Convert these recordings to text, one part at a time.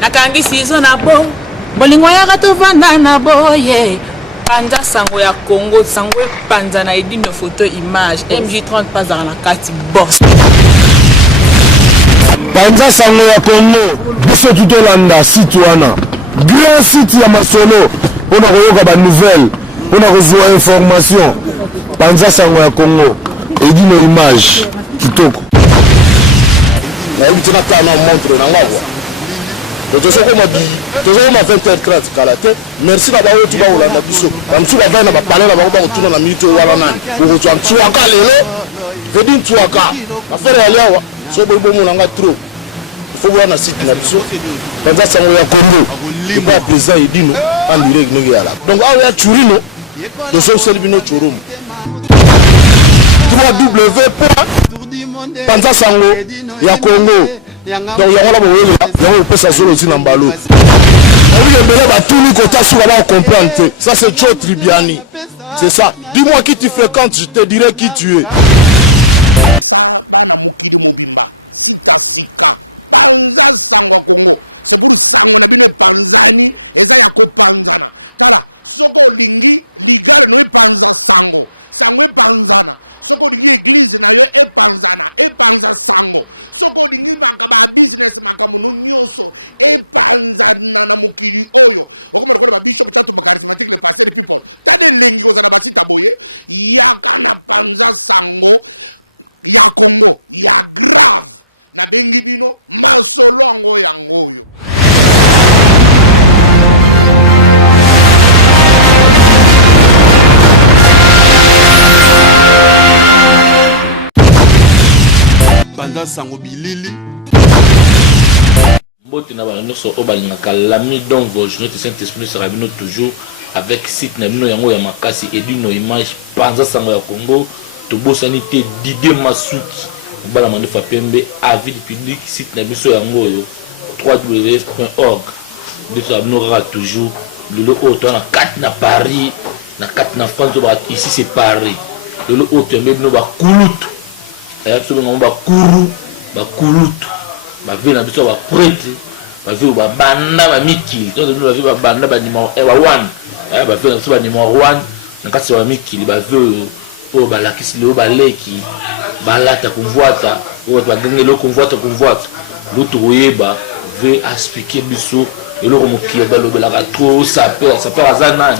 nakangi sizo na bo bolingo ya to vanda na boye panza sango ya Congo sango panza na edino photo image MJ30 pas na kati boss panza sango ya Congo biso tutolanda site wana grand site ya masolo on a koyoka ba nouvelle on a reçu information panza sango ya Congo edino image kitoko na uti na kana montre na ngwa tozokoma 20h30 kala te merci na bao tu baolanda biso bamsu bavai na bapale na bango bakotuna na minute wana nani okozwa ntuaka lelo vedi ntuaka affaire ya liawa so boyibomona nga trop fo boya na site na biso panza sango ya Congo ipa président edino andire gnege yala donc awa ya churino tozoseli bino chorumu 3W panza sango ya Congo donc yango la boyela yango pesa solo aussi na mbalo oui embele batuni kota suka ba comprendre ça c'est Joe Tribiani c'est ça dis-moi qui tu fréquentes je te dirai qui tu es Banda sango bilili bote na bano so obalingaka l'ami donc vos journées de Saint-Esprit sera bino toujours avec site na bino yango ya makasi edino image panza sango ya Congo to bosani te Didier Masuki bala mandefa pembe avis public site na biso yango yo www.org de ça nous aura toujours le auto na 4 na Paris na 4 na France ici c'est Paris le auto même no ba kulutu so ngomba ba kuru ba kulutu ba vena biso ba prêtre ba vena ba banda ba mikili to ba vena ba banda ba numéro 1 ba vena biso ba numéro 1 na kati ba mikili ba vena po ba lakisi le ba leki ba lata kunvwata o ba ngengelo kunvwata l'autre oyeba veut expliquer biso eloko mokili ba lobelaka trop ça perd azana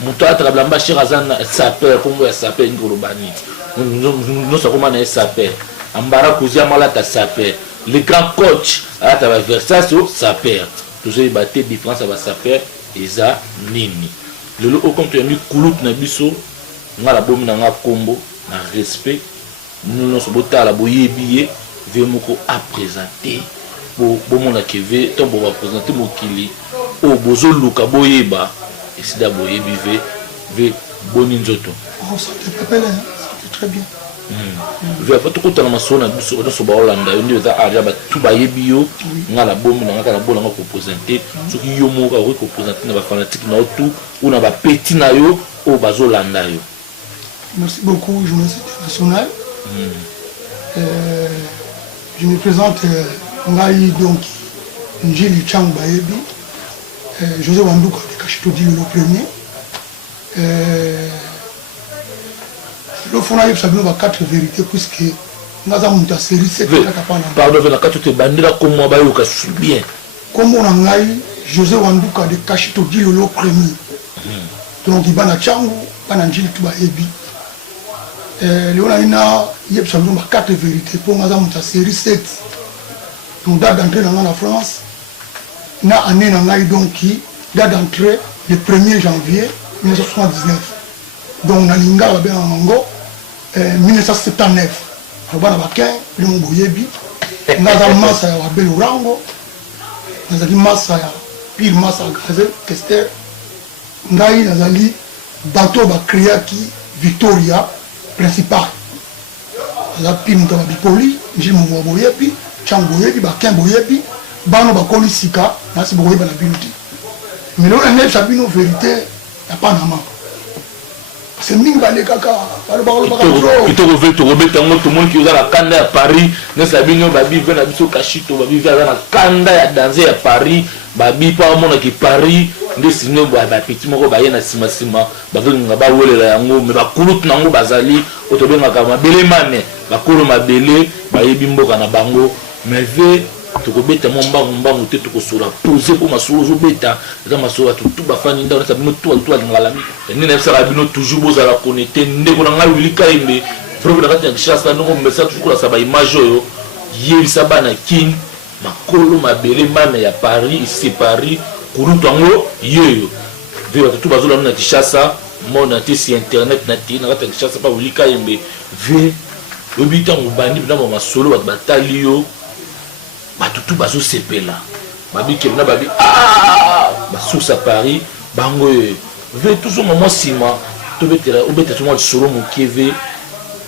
muto atrablamba cher azana ça perd comme ça perd ngolobani nous sommes comme un sapeur ambara kuzia malata sapeur le grand coach ata va versation sapeur toujours battre différence va sapeur eza nini lelo au compte mi kulut na biso ngala bomi na nga kombo na respect nous sommes botala boyebiye vemoko à présenter bo mona keve to bo va présenter mokili o bozo luka boyeba et sida boyebi ve boni nzoto ça te rappelle très bien. Je vais tout le monde sur le Sobalanda, on va aller tout bailler bio, on a la bombe, on a la bonne représentée, ce qui est représenté dans la fanatique, on a petit nayo au Bazolanda. Merci beaucoup, journaliste international. Je me présente Ngai donc Njili Chang Bayebi, José Wandouka de Kachitodi le premier. Le fond a eu 4 vérités puisque nous avons une série 7 pardon, la 4 bandera comme moi bayo ka bien. Comme on a José Wandouka de Kachitodi le premier. Donc il va na changu, bana njili tu bayebi. Léona ina yeb sabino 4 vérités pour nous avons une série 7. Donc date d'entrée dans la France na année na donc qui date d'entrée le 1er janvier 1979. Donc on a l'inga va bien en Ango 1979 abana bakin le moboyebi ngaza massa ya belo rango nazali massa ya pile massa gazel kester ngai nazali bateau ba créaki Victoria principal la pile to ba bipoli nji moboyebi changoyebi bakin boyebi bano ba kolisika nasi boyebi na biluti mais là on a sabino vérité ya panama. c'est mingi balekaka kitoko ve tokobeta yango tomoni ki oza na kanda ya Paris nesa bino babi ve na biso kashito babi ve aza na kanda ya danse ya Paris babi mpo amonaki Paris nde sino bapeti moko baye na nsima bazolinga bawelela yango me bakulutu nango bazali oyo tobengaka mabele mane bakolo mabele bayebi mboka na bango me ve tokobeta mo mbangu te tokosola pose mpo masolo ozobeta eza masolo bato tu bafani ndao nasa bino tu alingalami nde nayebisaka bino toujours bozala konete ndeko na ngai Willy Kalembe vraimen na kati ya Kinshasa ndongo mesa tukolasa baimage oyo yebisa bana kini makolo mabele mane ya Paris isi Paris kulutu yango yeyo ve bato tu bazolanda na Kinshasa mona te si internet na te na kati ya Kinshasa pa Willy Kalembe ve oyebi ntango bandi mpena bamasolo bato batali yo bato tu bazosepela babikeli na babi basusa Paris bango ve toujours mama nsima obeta tomwa lisolo mokie ve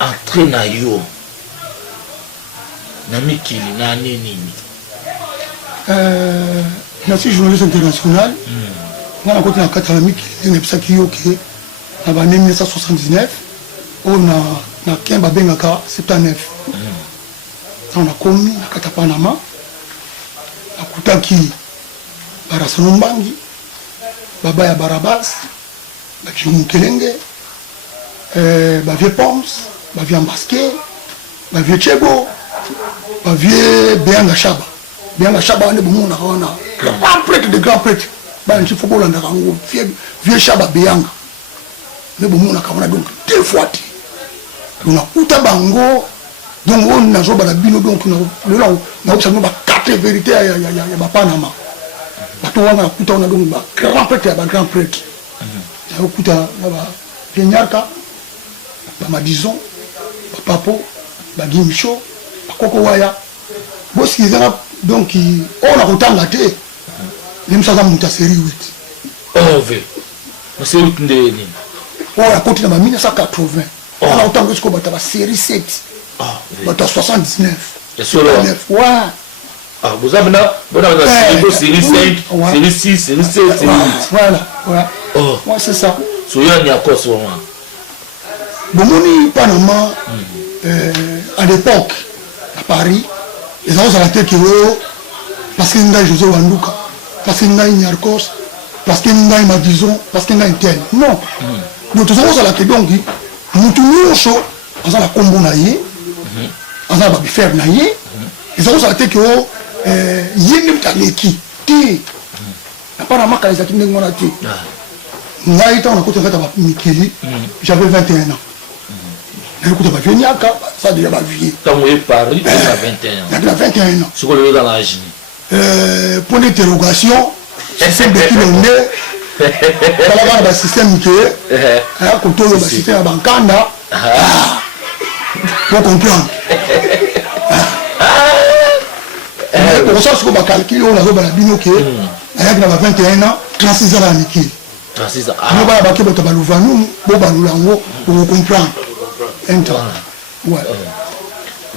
entre na yo na mikili na nini nasi journaliste international nga na koti na kati ya mikili ndenge nayebisaki yo ke na bane 1979 oyo na kin babengaka 79 ntango nakomi na kati ya Panama nakutaki Barasano Mbangi baba ya Barabas bakimu Kelenge bavie Poms bavie Ambaske bavie Chebo bavie Beanga Shaba wane bomonaka wana grand prêtre de grand prêtre banti fo bolandaka yango vie Shaba Beanga nde bomonaka wana donc deux fois te nakuta bango donc on nazobala bino donc lelo naobisa bino bakate vérité ya bapanama bato wana nakuta wana donc bagrand prêtre ya bagrand prêtre nayokuta na bapienyarka bamadison bapapo bagimsho bakoko waya bosikizanga donc oyo nakotanga te nemisaka moto ya série 8 ove na série 8 nde nini oyo akoti na ba 1980 wana otanga esiko bato ya basérie 7 bato ya 79 ouais. Vous avez série 5, série 6, série 7, série 8. Voilà, voilà. Oh. Ouais, c'est ça. Soyez en accord sur moi. Bomoni Panama, à l'époque, à Paris, les gens à la tête qui veulent, parce qu'il y a José Wanduka, parce qu'il y a Nyarkos, parce qu'il y a Madison, parce qu'il y a Intel. Non. Donc, tous gens à la tête, donc, nous tous nous sommes, en la combo naïe, en la babifer naïe, les gens à la tête qui veulent, yéne taleki ti na pas na maka ezaki ndenge wana ti ngai tant na kota kata ba Mikeli j'avais 21 ans na kota ba Vinyaka ça déjà ba vieux tant est Paris à 21 na 21 ans ce que le dans l'âge point d'interrogation système de kilomé kala ba système que ko to ba système bankanda pour comprendre pour ça, ce qu'on va calculer, on a bino que avec 21 ans, 36 ans à Mikeli. 36 ans. On va baquer votre balouvanou, pour baloulango, pour comprendre. Un temps. Ouais.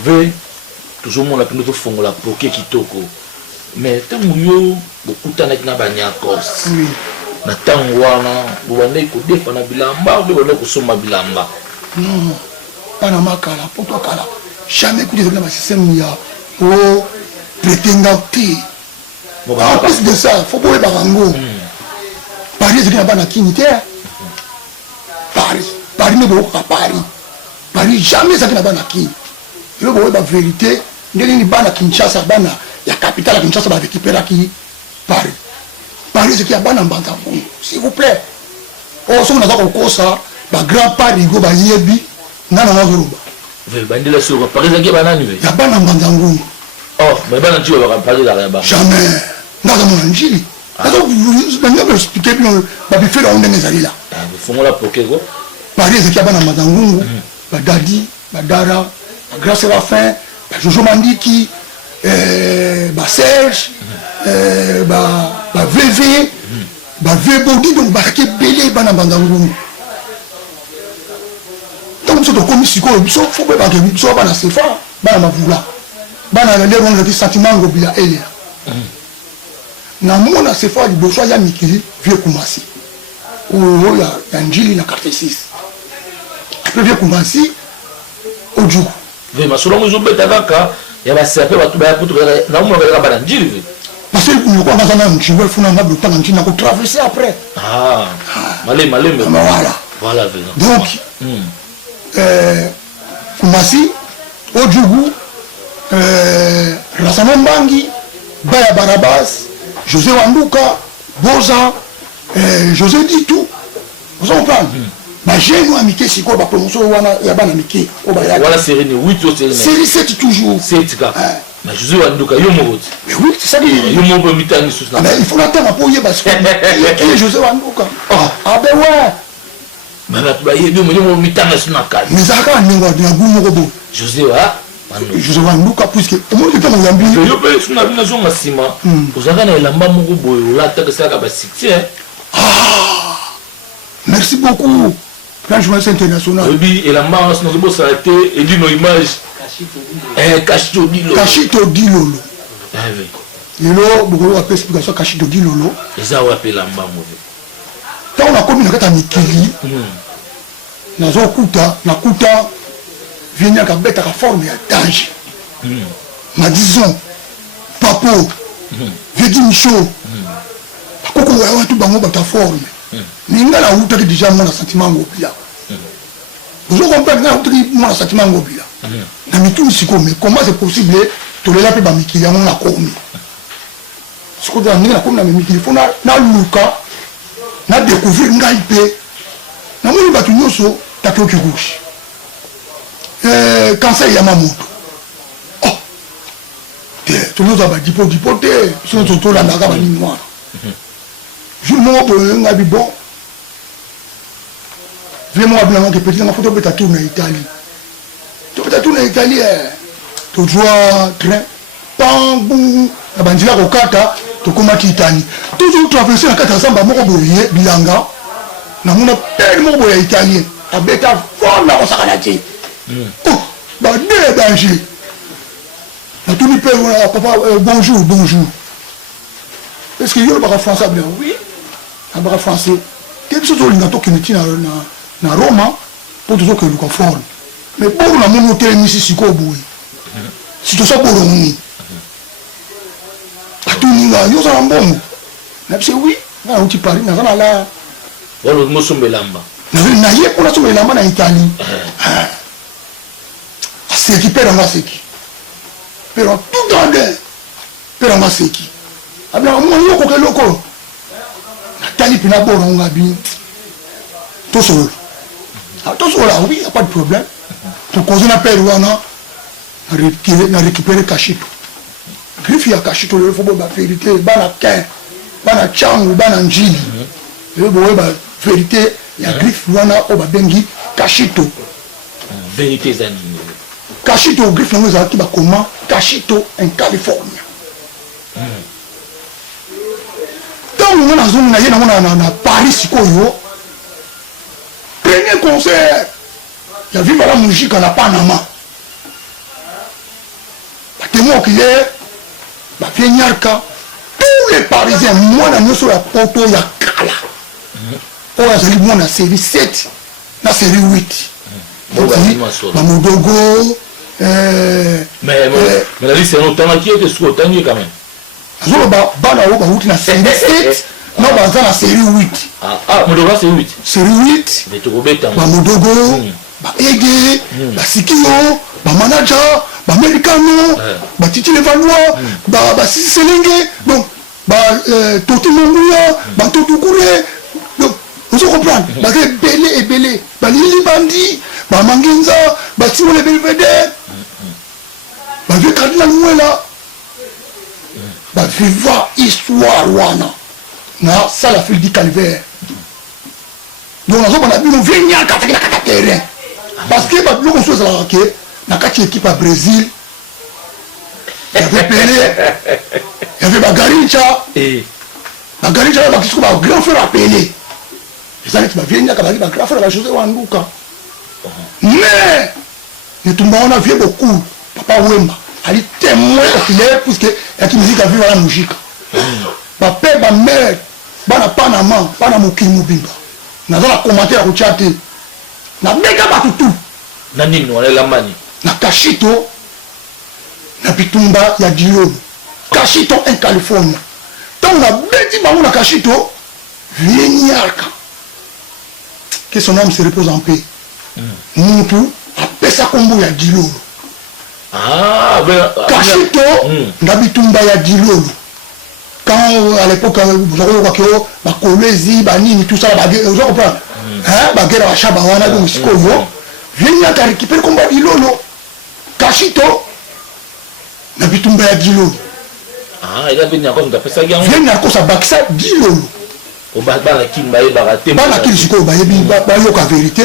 Ve, toujours mon lapin de fond la poké qui toko. Mais tant yo, beaucoup de temps na banyakos. Oui. Na tangwana, vous allez ko défendre bilamba, vous allez ko soma bilamba. Non, Panama kala, pour toi kala. Jamais écouté dans le système ya. Oh. Prétendant en plus de ça, il faut pas barango. Paris c'est pas nakinité. Paris ne veut pas Paris jamais ça n'a pas nakin. Il veut la vérité. Ndeni bana Kinshasa bana ya capitale à Kinshasa va récupérer qui Paris c'est qui a bana mbanta s'il vous plaît. Oh so na ko ça ba grand Paris go ba yebi nana na zoroba. Ve bandela sur Paris c'est qui bana ni ve. Ya bana mbanta ngou. Oh, mais ben tu vas parler là-bas. Jamais. Dans mon anjili. Alors vous n'avez expliqué que va faire la onde nezali là. Faut la poker go. Paris c'est qui a bana mazangungu, ba Dadi, ba Dara, ba Grâce Rafin, ba Jojo Mandiki, ba Serge, ba VV, ba Vebodi donc ba ke belé bana mazangungu. Donc ce comme si ko biso faut pas que biso bana sefa, bana mavula. Bana la lero ngaki sentiment ngobila ele na mona se fa liboso ya Mikeli vieux Kumasi o ya njili na carte 6 prévient Kumasi au Djougou. Mais selon les autres, il y a des serpents qui ont parce que nous avons le temps de traverser après. Ah, malé. Voilà. Donc, Kumasi, Odjougou, Rassana Mbangi, Baya Barabas, José Wanduka, Boza, José Ditou. Vous en parlez. J'ai nous amitié si quoi, promotion, il y a une amitié. Voilà, c'est 8 ou c'est série 7 toujours. 7 cas. Mais José Wanduka, il y a un mot. Mais oui, c'est ça. Il faut l'attendre pour y aller parce que José Wanduka. Ah ben ouais. Mais il y a un mitang sur la case. Mais ça a un José Wanduka, puisque au moins le temps où il y a un billet. Je peux sur la nation massima. Vous avez un lamba mogobo, là, t'as que ça va s'exciter. Merci beaucoup. Franchement, c'est international. Oui, et la masse, nous avons s'arrêter et dit nos images. Cachito Dilolo. Cachito Dilolo. Lelo, beaucoup appellent explication Cachito Dilolo. Et ça, on appelle la maman. Quand on a commis la Mikili, Nakuta, vient à la forme de danger. Ma disons, Papo, Vedi Michaud, Koko Wawa tout bango bata forme. Mais il y a la route qui déjà mon sentiment ngobila. Vous comprenez la route qui mon sentiment ngobila. Na mitu misiko mais comment c'est possible to le lape ba mikili ya mona komi. Siko da ninga komi na mikili fona na luka na découvrir ngai pe. Na moni batu nyoso takio kigushi. Cancer ya mamoto. Oh. Tu nous as dit dipoté, sinon tu la naga ba ni noir. Je me dis bon. Vraiment, blanc que petit, on a fait un tour en Italie. Tu peux tourner en Italie, tu vois train, pambou, la bandila kokata, tu commences Italie. Toujours traverser la carte ensemble, moi boye bilanga, na mona tellement boye italien, a beta fort la osakanati. Oh, bah deux danger. La tout le papa bonjour. Est-ce que y a le français bien? Oui. Le français. Quelque chose qui est na Roma pour toujours que le conforme. Mais pour la mon hôtel ici si quoi boui. Si tout ça pour nous. À tout niveau, nous sommes bons. Mais c'est oui, là où tu parles, nous allons là. Voilà, nous sommes belamba. Nous n'ayez pour la sommes belamba en Italie. C'est qui perd en maseki. Perd tout en deux. Perd en maseki. Ah bien, moi, il y a quelque chose. Nathalie Pinabo, on a bien. Tout seul. Tout seul, oui, il n'y a pas de problème. Pour cause de appel, on a récupéré Cachito. Griffe à Cachito, il faut la vérité, la quin, la changu, la njili. Il faut la vérité, il y a griffe, on a bengi Cachito. Vérité, c'est Cachito, griffe, on a comment Cachito en Californie. Tant que on a Paris, premier concert, il y a vu la musique à la Panama. Témoin qui est, tous les Parisiens, moi, nous sur la photo, il y a Kala. On a salué moi, la série 7, la série 8. Mamodogo. Mais la liste, c'est notamment qui était sous autant quand même. La série 7. Non, dans la série 8. Ah, Modogo, c'est 8. Série 8. Mais tu connais Modogo, Ege, Sikio, Manager, Americano, Titi Levalois, Sisi Selenge, donc, Toti Mongouya, Toti Kouré. Donc, vous comprenez? Belé, Lili Bandi, Mangenza, Simon le Belvedere, Vieux Cardinal Mouela, Viva Histoire Wana. Na ça la file du calvaire. Donc on a vu nous venir à la terrain. Parce que nous on chose là que na quatre équipe à Brésil. Il y avait Pelé, il y avait Bagarincha et Bagarincha va qui se grand frère à Pelé. Les années qui va venir à grand frère la José Wanduka. Mais nous tombons on a vu beaucoup papa Wemba. Ali témoin oculaire puisque il y a qui musique à vivre la musique. Ma père, ma mère, bana Panama, bana mokili mobimba. Naza na commentaire ko tchate. Na beka ba partout tout nani no wala mani na Kashito na bitumba ya Dilolo Kashito en Californie tant na beti bango na Kashito Vieniarka que son âme se repose en paix Muntu apesa kombo ya Dilolo Kashito na bitumba ya Dilolo quand à l'époque vous avez vu que ba kolezi ba nini tout ça vous comprenez hein ba guerre chaba wana donc sikoyo Vieniarka récupérer kombo ya Dilolo Kashito na bitumba ya Dilolo il a venu encore d'apesa yango Vieniarka sa bakisa Dilolo o ba kimba e ba te bana kili sikoyo ba yebi ba yoka vérité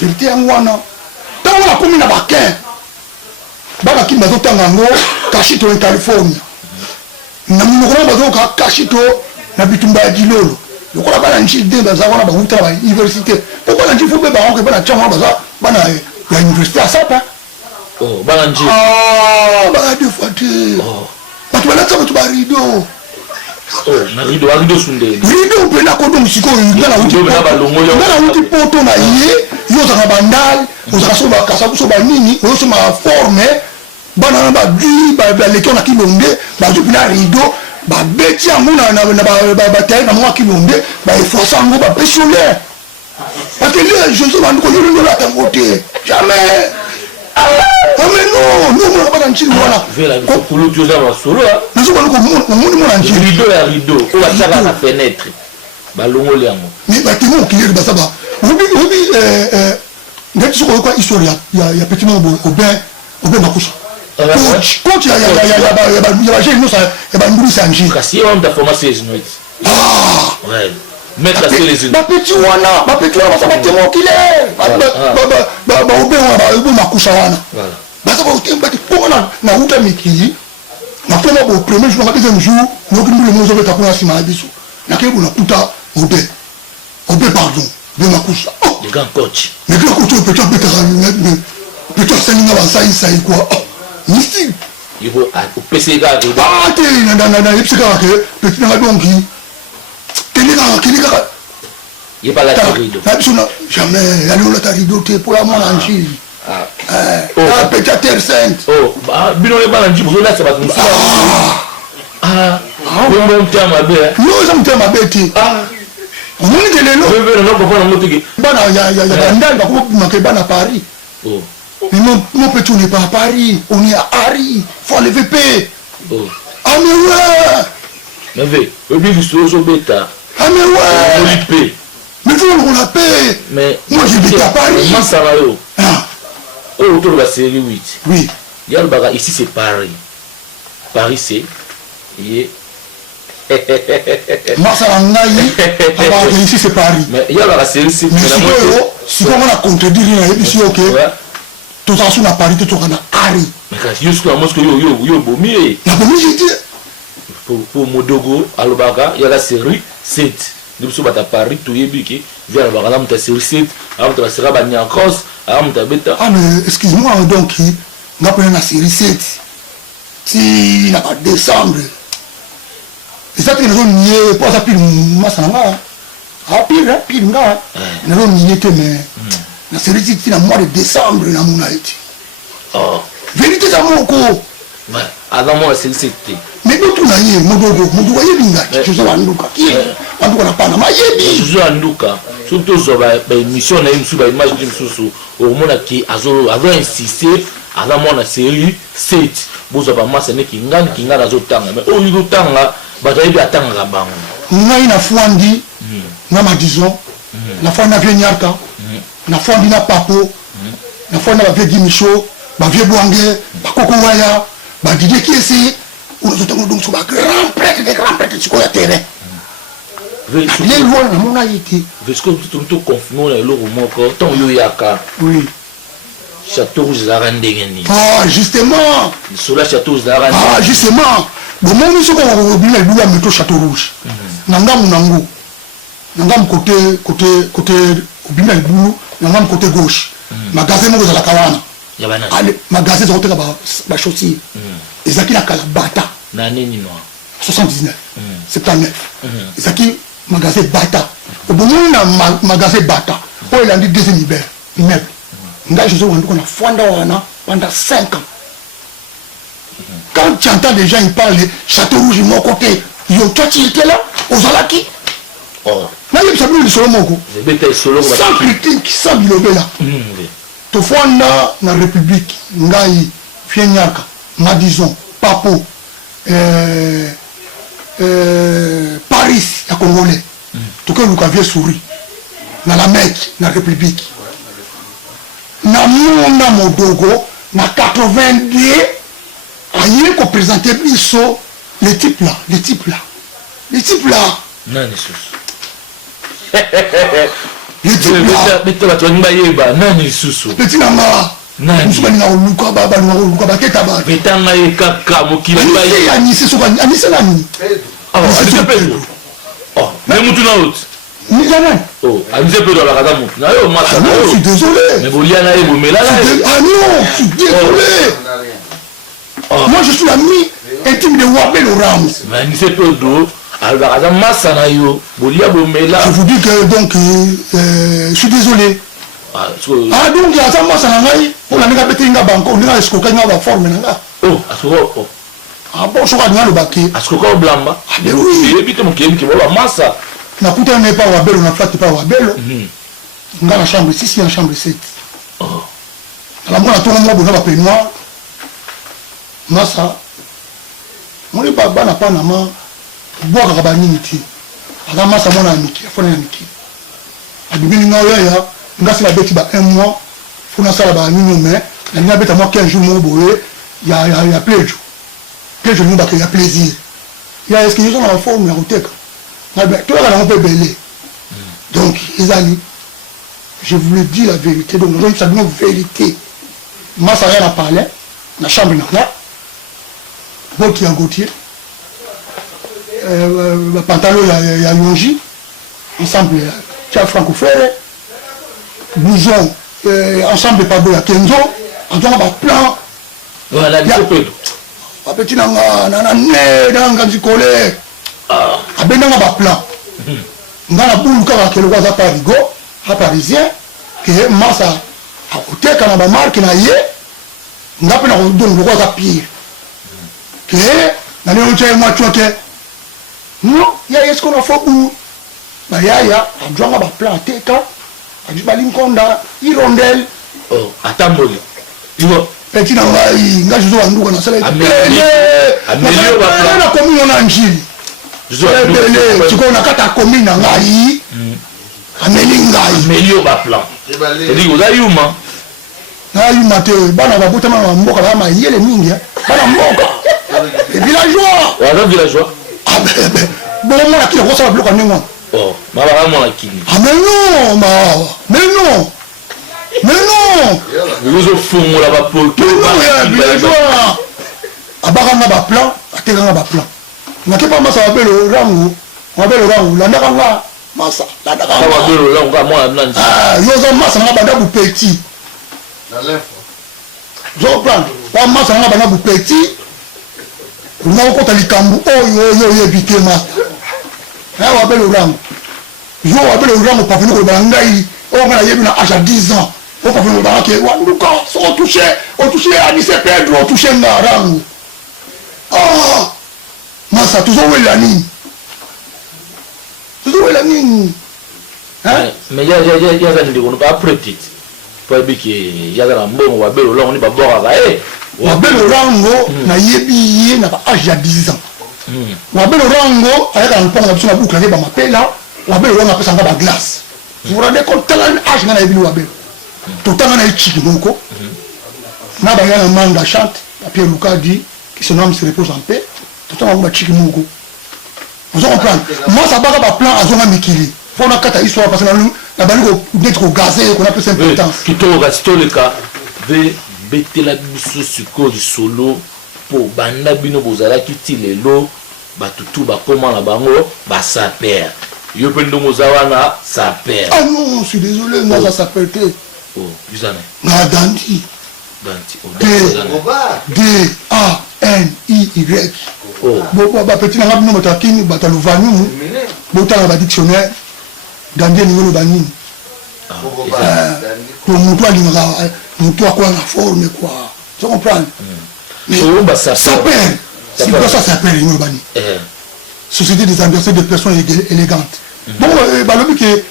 vérité yango wana tango na komi na bakin bana kili bazotanga yango Kashito en Californie na monoko na bazoyoka Kashito na bitumba ya Dilolo lokola bana njili de baza wana bauta na bauniversité po bana njili fo mpe bango bana ntiango wana baza bana ya université asapa bana njili bana deux fois te bato balata bato barido na rido sunde rido mpena kodongo sikoyo ngana uti poto na ye yo ozaka bandale ozaka so bakasa so banini oyoso maforme bana na badui baleki na kilonde bazwi mpena rido babeti yango na bataye na mwa kilonde baeforce yango bapesi ole parce que le Jésus banduko yolongo la tango te jamais mais non on va pas nchini wana ko kulu tuza ba solo nazo ba ko moni mona nchini rido ko ba saka na fenêtre ba longo liango mais ba timo ki le basaba obi ndeti so ko histoire ya petit mo obe makusa coach ya j'ai nous ça ya ba nduri sanji kasi on da formation is noise ouais mettre assez les yeux ba petit wana basaba timo ki le ba obe wana ba obe makusa wana basa ba utemba ti pona na uta mikili na fona bo premier jour na deuxième jour no ki mbule mozo beta kuna sima biso na ke bona kuta obe pardon be makusa le grand coach mais que coach peut-être salinga ba sai quoi mystique il faut au PC ga te na ipsika ke petit na donki kelika il pas la rido na biso na jamais ya le la rido te pour la mon anchi peut-être terre sainte bino le bana njibu zo la sabat musa bon tema be no ça me tema beti moni de lelo bebe no ko fona motiki bana ya ndani ba ko manquer bana Paris mais mon petit on n'est pas à Paris on est à Paris faut lever paix ah mais ouais mais ve obi biso zo beta ah mais ouais paix mais faut on la paix mais moi j'habite à Paris masala yo autour de la série 8. Oui. Ici c'est Paris. Paris c'est. Ici c'est Paris. Mais il y a la série 6. Mais si on a contredit, ici ok. Tout ça sur la Paris, tout ça à Paris. Mais quand je suis à Moscou, yo bomi. La bomi, j'ai dit. Pour Modogo, Alobaka, il y a la série 7. Nous sommes à Paris, tout est biqué. Viens à la série 7. Avant de la série Banyakos. Ah mais excuse-moi donc on a pris la série 7 si n'a pas décembre et ça que nous avons nié pour ça pile masanga pile nga nous avons nié que mais la série 7 c'est le mois de décembre na mon Haïti vérité ça mon ko ouais avant moi la série 7 mais tout na yé modogo yebinga tu zo anduka qui anduka na pana ma yebi zo anduka surtout sur la émission na imsu ba image dimsusu au mona qui azo insister avant moi la série 7 bozo ba masa ne kinga na zo tanga mais o yugo tanga ba tayi atanga bango ngai na fuandi na madison na fuandi na Vieniarka na fuandi na papo na fuandi na vieux Michaud ba vieux Bwange ba Koko Waya ba Didier Kiesi on zo tanga donc sur ba grand prêtre sur la terrain les lois na mon Haïti parce que tout confirmé na lo moko ton yo yaka oui Château Rouge Zarandengeni justement sur la Château Rouge Zarandengeni justement bon moi nous sommes au bien le métro Château Rouge nangam côté au bien le boulot nangam côté gauche magasin mo za la kawana yabana allez magasin za hôtel ba chaussure ezaki na kala bata na nini no 79 79 ezaki magasin bata au bon na magasin bata oyo elandi deuxième immeuble ngai José Wanduko na fwanda wana pendant 5 ans. Quand tu entends des gens ils parlent de Château Rouge de mon côté, yo toi tu étais là aux Alaki. Na yeb sabu le solo moko. Sans critique, sans bilobe là. To fwanda na République ngai Fianyaka, Madison, Papo, Paris ya Congolais. Tout que nous avions souri. Na la Mecque, na République. Na Munda Modogo, na 82, aïe qu'on présentait biso, les types là. Non, Jesus. Les types là. Mais tu vas te dire, non, Jesus. Les types là. Nous sommes dans le Luka, Baba, Ketaba. Mais t'en as eu Kaka, Mokila, Anissé, Nani. Ah, Anissé Pedro. Oh, mais Moutuna Haute. Oh, Anissé Pedro, la Radam Moutuna. Ah non, je suis désolé. Mais Boliana et Bomela. Ah non, je suis désolé. Moi, je suis l'ami intime de Wabel Rams. Mais Anissé Pedro, la Radam Massanayo, Bolia Bomela. Je vous dis que donc, je suis désolé. Ah donc il y a ça moi ça n'a pour la méga pété nga banco on a escroqué nga ba forme nga oh asoko ah bon je crois nga le baquet asoko blamba ah mais oui et puis tu m'qui va massa na kuta n'est pas Wabel on a flat pas Wabel nga la chambre 6 et la chambre 7 oh la moi na tout le monde on va payer noir massa mon les baba na pas na ma boire ka ba niti ala massa mon ami qui fona amiki abibini nga ya ngasi la bête un mois faut na sala ba nino mais la nia bête moi 15 jours mon boye il y a plein de jours nous ba qu'il y a plaisir il y a est-ce que ils sont en forme ya hoteka na ben toi là on peut belé donc les amis je vous le dis la vérité donc nous ça une vérité moi ça rien à parler na chambre na bon qui a Gautier pantalon il y a Yonji ensemble tu as Franco Ferré blouson ensemble pas de la Kenzo en tout cas plan voilà il faut pas petit nanga nanga zikole abendanga ba plan ngana bulu kaka kelo kwa za parigo a parisien que massa a kuteka na ba marque na ye ngape na kodongo kwa za pire que na leo nje moi choke non ya est-ce qu'on a fait ou ba ya adwanga ba plan teka Balinkonda, Hirondelle. Oh, attends-moi. Petit ngai, nga José Wanduko na sala. Amelio ba plan. Na commune na njili. José Wanduko. Tu connais kata commune na ngai. Amelio ba plan. C'est-à-dire vous avez yuma. Na yuma te bana ba botama na mboka ba ma yele mingi. Bana mboka. Les villageois. Ouais, les villageois. Ah ben bon moi la kilo ça bloquer ningo. Oh, ma va moi la kini. Ah mais non. Vous au fond là bas pour que non villageois. Abaka ba plan, ateka ba plan. Na ke pas masa ba le rango. On va le rango, la ndaka masa, la ndaka. Ça va le rango moi la nani. Ah, yo za masa na banda bu petit. Na l'info. Zo plan, pa masa na banda bu petit. Una ko ta likambu yo ebité masa. Ah wa bel rango. Yo wa bel rango pa fini ko ba ngai. O ngana yebi na âge à 10 ans. O pa fini ba ke wa nduka so touché à 17 Pedro, on touché na rango. Ah! Masa toujours la nini. Toujours la nini. Hein? Mais il y a des pas petite. Pour dire que il y a un bon wa bel rango ni ba bora ba wa bel rango na yebi na ba âge à 10 ans. Wa bel rango ayaka mpanga na biso na boucle ba mapela. Wa bel rango apesa nga ba glace. Vous vous rendez compte tellement âge na yebi wa bel. Tout temps na ichiki moko. Na ba yana manda chante, Pierre Luca dit que son âme se repose en paix. Tout temps ba ichiki moko. Vous comprenez? Moi ça ba plan azonga mikili. Faut na kata histoire parce que na bali ko net ko gazé qu'on a plus importance. Kito gasto le cas de betela biso siko solo pour banda bino bozala kiti lelo batutu bakoma na bango ba saper. Yo pendo mozawana saper. Ah non, je suis désolé, moi ça s'appelle T. Oh, Yuzane. Na Dandi. D-A-N-I-Y. Oh. Bon, petit na ngabino motakini bataluvanu. Botanga ba dictionnaire. Dandi ni ngolo banini. moto alingaka moto akoya na forme quoi tu comprends mais ça perd si quoi ça perd il bani société des ambiancés de personnes élégantes bon balobi que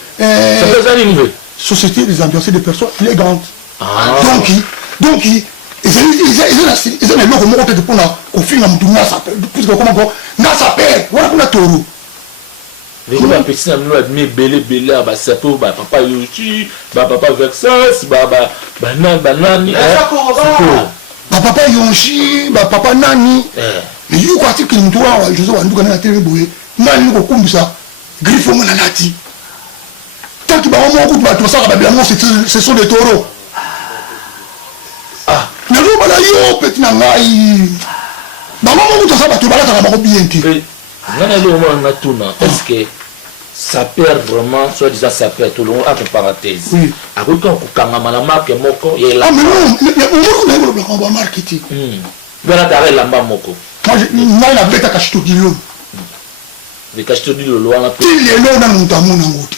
société des ambiancés de personnes élégantes donc ils ont eloko moko tete mpona kofinga motu puisque comment nga sapere wana kuna toro les bapesi na bino badimi ebele ya basapo bapapa yoshi bapapa vexas banani bapapa yonshi bapapa nani mais yuko atikili motu wana jose wanduka nanga telemi boye nani kokumbisa griffe ngo na lati tanki bango moko kutu bato basaka babilango ce sont des taureaux nazobala yo peti na ngai bango moko tosa bato balataka bango bien te ngana eloko moko na tuna est-ce que ça perd vraiment soit disant ça perd tout le monde entre parenthèses akoki kokangama na marque moko mais marketing bana tara elamba moko ngai nabeta kashito dilolo kashito dilolo wana ti lelo nanu moto amona yango te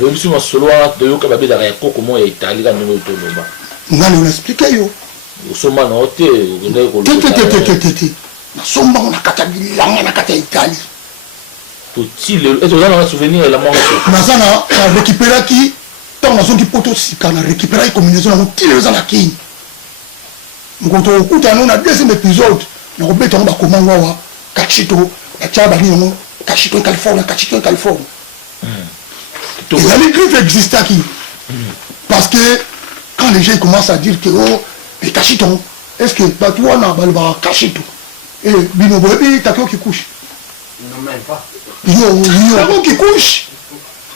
lobiso masolo wana toyoka babetaka ya koko moko ya itali ka ndenge toloba ngai lelo naexplike yo osomba na o te te nasombango na kati ya bilanga na kati ya itali oza na souvenir elamba moko naza na récupéraki ntango nazongi poto sika na récupéraki combinaison nango ti lelo eza na kini mokoto okutana na deuxième épisode nakobeta yango bakomango awa kachito batya bani yango kachito californie ezali griffe existaki parce que quand les gens commencent à dire que oh mais kachito est-ce que bato wana balobaka kachito bino boyebi taki okikushi yo kikushi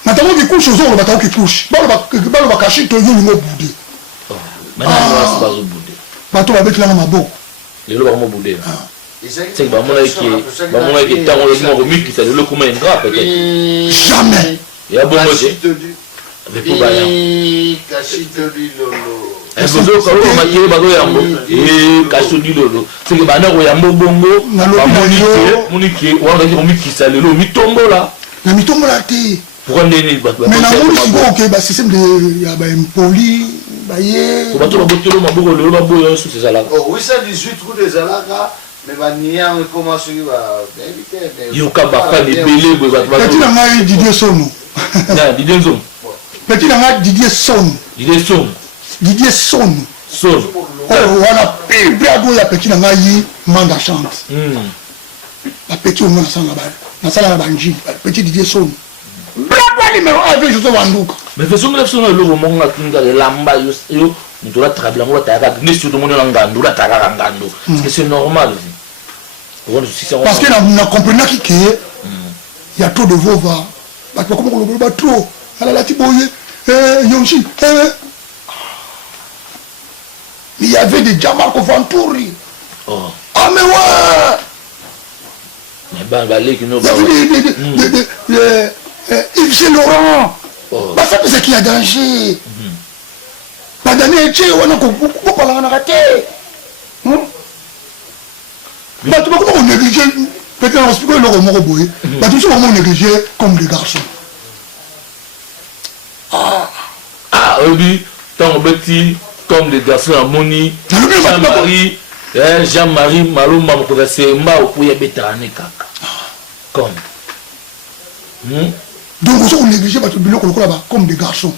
na tango kikushi ozoloba tako kikushi baloba kachito yo lingo bude bato babetelanga maboko lelo bakomobude c'est que bamonaki ntango lobima komikisa lelo kuma ingra peut-être jamais ya bongo te vepo baya makili bakoyambo kasodi lolo seke banda koyambo bongo bamonike wanaki komikisa lelo omitombola na mitombola te pourquoi ndeni mais namoni sikoyo ke basystème ya baimpoli baye bato babotelo maboko lelo baboya oso ezalaka 818 coup ezalaka mais baniya ekoma soki yoka bafane ebele boye bato peti na ngai Didier Sono Didier Nzom peti na ngai Didier Sono wana pibre ado ya peti na ngai manda chante bapeti ongo nasalaka banjili peti Didier Sono blabla numéro 1 avec José Wanduka mais faisons la façon eloko moko nga tunda lamba yo mutu olataka bilango olataka nde surtout moni na ngando olataka ngando parce que c'est normal parce que na comprenaki que il y a trop de vova bato bakoma koloba trop alalati boye yonshi il y avait des Gianmarco Venturi ah mais ouais mais ben baleki no Yves Saint Laurent ça c'est qui a danger badani etie wana kopalanganaka te bato bakoma konéglige peut-être na explique eloko moko boye bato mosusu bakoma konéglige comme des garçons oyebi ntango obeti comme des garçons amoni Jean-Marie Malomba mokozi asemba opoya betaka ne kaka comme donc ozo konéglige bato biloko lokola comme des garçons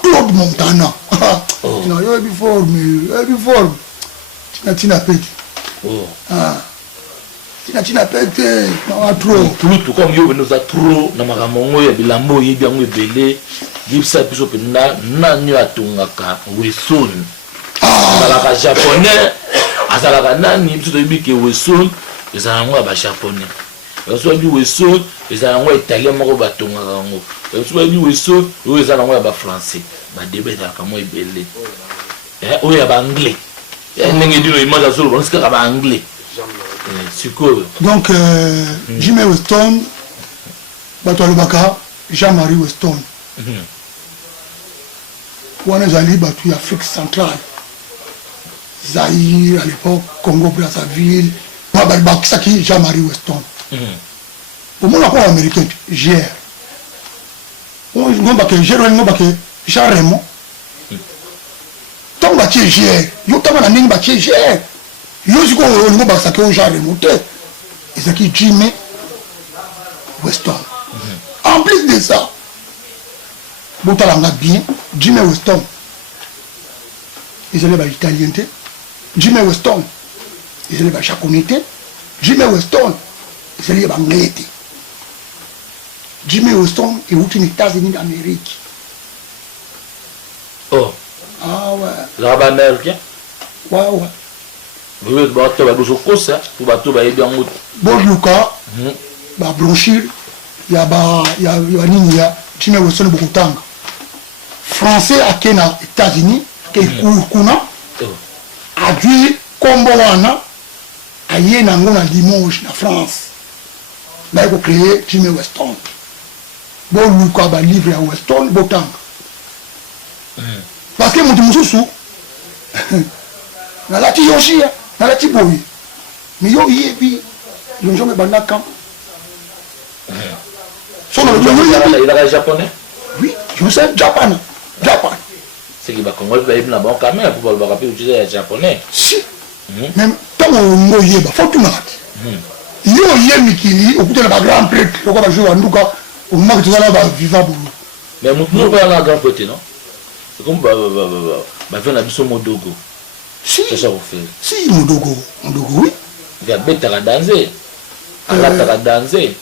Claude Montana yoyebi forme tina pete tina pete maa trop tulutu comme yo beno oza trop na makambo ngo ya bilamba oyebi yango ebele yebisa biso mpenza nani oyo atongaka Wesson azalaka japonais azalaka nani biso toyebi ke Wesson ezala yango ya bajaponais biso bayebi Wesson ezala yango ya italien moko batongaka yango biso bayebi Wesson oyo ezala yango ya bafrançais badebe ezalaka mo ebele oyo ya baanglais ndenge dino image azoloba nosi kaka baanglais sikoyo donc Jimmy Weston bato alobaka Jean-Marie Weston wana ezali bato ya Afrique centrale Zaïre à l'époque Congo Brazzaville bakisaki Jean-Marie Weston omona ko américain GR ngombake Jean Raymond. Tant que tu es GR, yo tant que tu es GR. Yo suis comme on Jean Raymond. Et c'est qui Jimmy Weston. En plus de ça, Botalanga bien, Jimmy Weston. Ils sont les Italiens. Jimmy Weston. Ils sont les Japonais. Jimmy Weston. Ils sont les Anglais. Jimmy Weston est aux États-Unis d'Amérique. Oh. Ah ouais. Là-bas américain. Ouais, ouais. Vous voulez que vous ayez pour bateau ba yebi en Bon Lucas, ba blanchir, il y a nini ya Jimmy Weston beaucoup tanga. Français à Kenya, États-Unis, qui kuna a dû combo wana a yena ngona Limoges na France. Là il faut créer Jimmy Weston. Bon Lucas ba livre à Weston botanga. Parce que mon mususu na la ti yoshi na la ti boyi. Mais yo yebi yo jamais banda quand. Il est japonais. Oui, je sais Japan. C'est qui va Congo va na bon caméra pour le rappeler utiliser le japonais. Si. Même tant on yeba faut tout mettre. Yo yemi kili au côté de la grand prêtre, au côté de jouer en tout cas au moment que tu vas là va vivre boulot. Mais nous pas la grand côté non. C'est comme bah faire la biso modogo. Si. C'est ça vous fait. Si modogo oui. Il va bête à danser. À danser.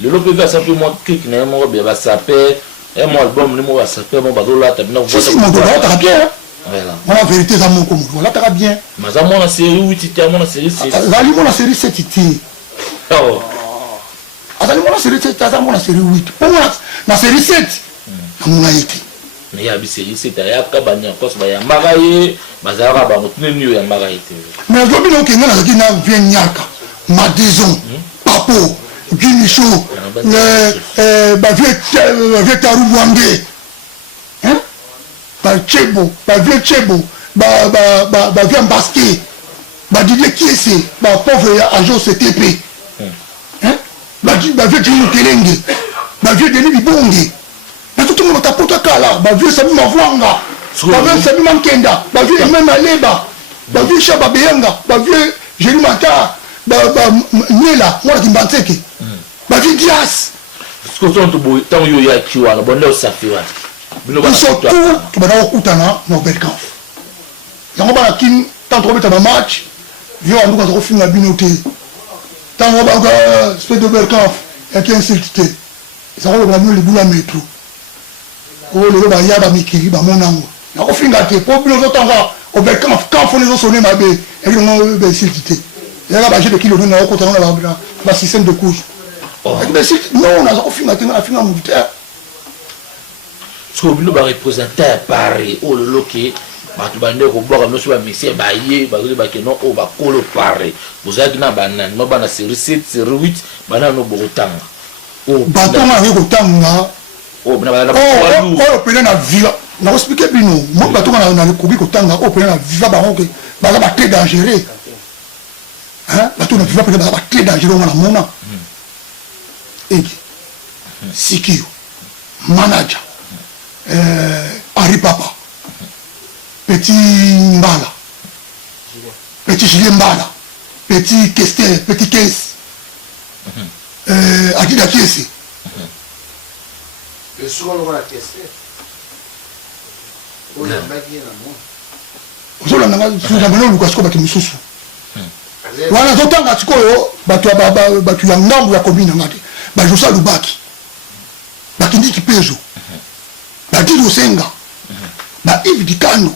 Le lope va simplement clic na mo bien va saper. Et mon album ni mo va saper mon bateau là t'as bien voir. Si modogo t'as bien. Voilà. Moi la vérité ça mon comme voilà t'as bien. Mais ça mon série 8 t'as mon série 6. Zali mon série 7 iti. Oh. Azali mon série 7 t'as mon série 8. Pour moi la série 7. On a été. Mais il y a des séries, c'est à Kabania, il y a Maraye, Bazara, il y a Maraye. Mais je veux dire que nous avons vu Nyaka, Madaison, Papo, Guinicho, Bavier Tarououangé, Bavier Chebo, Bavier Mbasqué, Badidier Kiese, pauvre agent CTP, Bavier Djimou Kelenge, Bavier Denis Bibonge. Tout le monde a porté là, bah vieux Sabi Mavwanga, bah vieux Sabi Mankenda, bah vieux Emma Leba, bah vieux Chaba Beyenga, bah vieux Jérémy Mata, bah Nela, moi qui m'enteke, bah vieux Dias. Parce que tant que y a qui va, bon là ça fait. Ils sont tous, tu vas au Koutana, dans Belkamp. Il y a un moment qui, tant que tu as un match, vieux en nous quand on finit la binoté. Tant que tu as un espèce de Belkamp, il y a qui insulté. Ça va le boulot à métro. Oh le ba yaba mikiri ba monango na ko finga te po bino zo tanga o be kan fo les sonner ma be e no be silité ya ba je de kilo na ko tanga ba système de couche e be sit non na ko finga te na finga mu te ce que bino ba représenter à Paris oh le loké ba tu bande ko boka no so ba mixer ba ye ba ke non o ba kolo Paris vous avez na banane no ba na série 7 série 8 bana no botanga oh batanga ko tanga. Oh, opérer na viva. Na expliquer bino. Moi bato na kobi ko tanga opérer na viva ba onke. Ba ba très dangereux. Hein? Bato na viva peut ba très dangereux na mona. Et Sikio manager Henri Papa. Petit Mbala. Petit Julien Mbala. Petit Kester, petit Kes. Akida Kiesi. Le soir, on va la tester. On a bagué dans le monde. On a dit que nous wana zotanga sikoyo batu ya ngambu ya komina ngati bajosa lubaki bakindiki pezo badili osenga ba Yves Dikano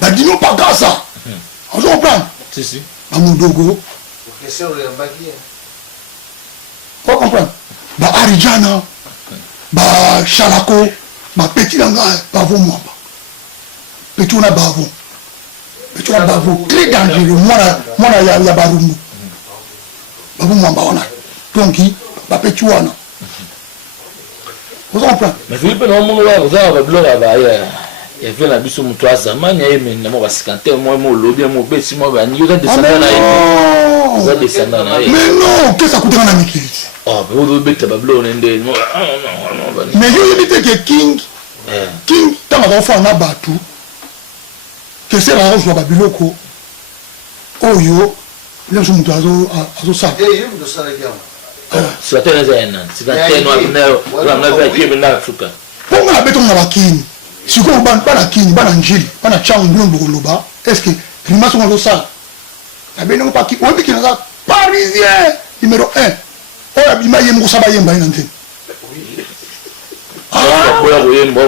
badino pagasa ozo comprendre si bamudogo on comprendre ba Arijana ba Shalako ba petit langa ba vomwamba petit on a bavon. Tu as bavou très dangereux. Moi ya barumbu. Babu mwamba wana. Donc ba petit wana. Vous comprenez? Mais Philippe non mon wa za ba bloga ba ya. Ya fait la biso mutu azamani ya eme na mo basikante mo lobi mo besi mo ba ni yo descendre na ye. Vous descendre na ye. Mais non, qu'est-ce que ça coûte na mikili? Oh, vous bête bablo nende. Mais je dis que King tant qu'on fait un abattu que c'est la rose de Babiloko. Oh yo, là je me dois ça. C'est la terre, c'est la terre noire, la qui est là, Souka. Pour la béton à la King, si vous n'avez pas la King, pas l'Angile, pas la Tchang, Blonde, est-ce que les sont dans ça? La béton pas qui, on dit qu'il y a Parisien numéro 1. Oh, il m'a dit que ça va y aller. Ah,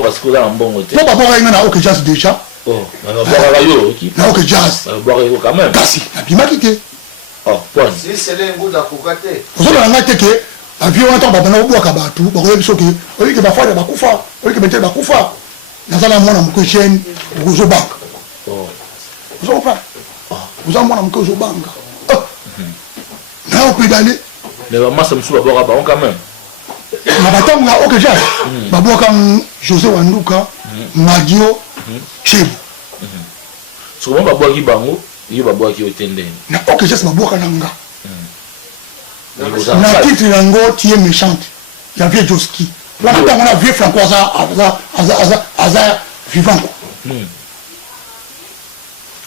parce que là, un bon côté. Pourquoi pas il y a OK Jazz déjà? Oh, on OK Jazz. quand même. Kasi, il m'a quitté. Oh, point. Si c'est un goût d'akokate. Vous avez un été que avion entend pas dans bois kabatu, ba ko yebiso ke, o yike ba fa ba kufa, o yike bete ba kufa. Na sala mwana mko chaîne, vous bank. Oh. Vous avez pas. Vous avez mwana mko zo bank. Na o pédaler. Mais maman ça me souba ba quand même. Na batangu OK Jazz. Ba boka José Wanduka, Madio, Chebu. Souvent ba boki bango, yo ba boki otende. Na OK Jazz ba boka nanga. Na titre yango tu es méchante. Il y a vieux Joski. Là on a vieux Francoisa Aza vivant.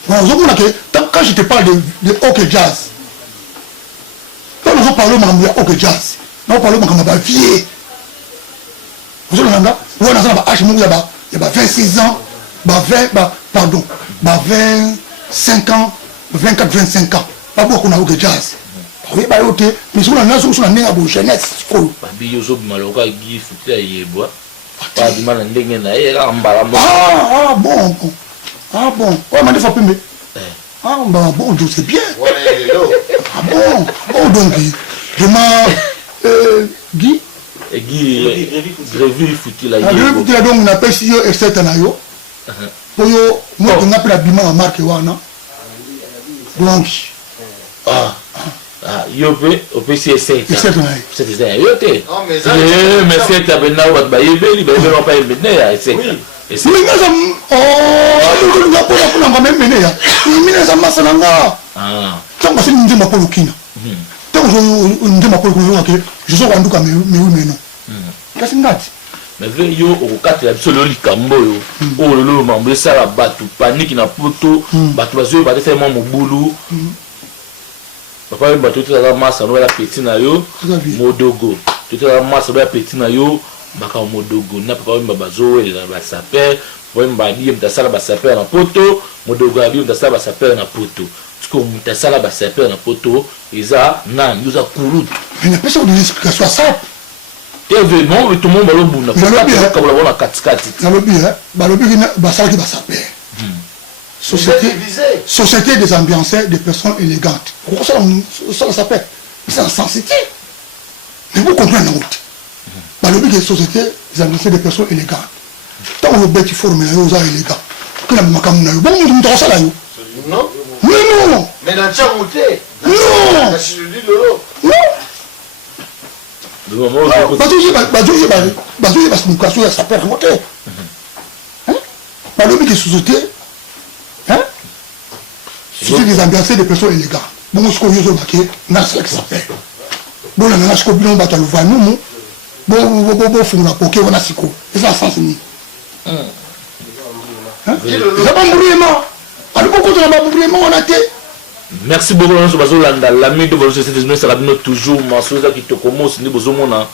Voilà, vous voyez que quand je te parle de OK Jazz, quand nous parlons de OK Jazz, nous parlons de vieux. Vous voyez là, on a il y a 26 ans, 25 ans, 24, 25 ans. Pas beaucoup de OK Jazz. Oui, bah ok, mais si on a une jeunesse, Babi Yozo Maloka Guy Fouti Ayeboa. Pas du mal en dégaine, ah bon. Ouais, mais il faut plus me. Ah bon, c'est bien. Ah bon, donc, je m'en. Guy Grévy Fouti la Yeboa. Donc, on appelle si yo, etc. Pour yo, moi, on appelle la bima à marque Wana. Donc. Ah, yo pe o pe si essaye. C'est ça. Yo te. Mais c'est ta ben na wat ba yebeli ba yebeli pa yebene ya essaye. Mais ça oh, on a pas même mené ya. Mais ça massa nanga. Ah. Tant que c'est une ndema pour Kina. Tant que je ndema pour que je sois rendu comme mais oui mais non. Qu'est-ce que ngati? Mais vrai yo o kati la biso loli kambo yo. O lolo mambe sala batu panique na poto, batu bazo ba te faire mo bulu. Papa il bato tout la masse on va la petite na yo modogo tout la masse on va la petite na yo baka modogo na papa il bazo et la saper pour mba bi mtasala ba saper na poto modogo abi mtasala ba saper na poto tuko mtasala ba saper na poto eza na yuza kurutu mais n'a pas ça une explication à ça TV non tout le monde balo buna parce que la katikati na lobi ba sala ki ba saper Société des ambianceurs, des personnes élégantes. Pourquoi ça s'appelle? C'est en sensité. Mais vous comprenez la route. Le but de société des ambianceurs, des personnes élégantes. Tant que vous êtes formé, vous êtes élégant. Que la macam na yo. Bon, vous me ça là yo. Non. Mais non. Mais dans le chat monté. Non. Non. Ça s'appelle monter. Le but de société. C'est des ambiancés des personnes élégantes. Bon, ce qu'on veut dire, c'est que ça fait. Bon, on a ce qu'on veut dire, bon, on a poké, on a ce qu'on c'est ça, sens ni. Ça va brûlement. Alors, pourquoi on a brûlement, on a été. Merci beaucoup, l'ami de votre société, ça va toujours, ma soeur qui te commence, ni besoin, on a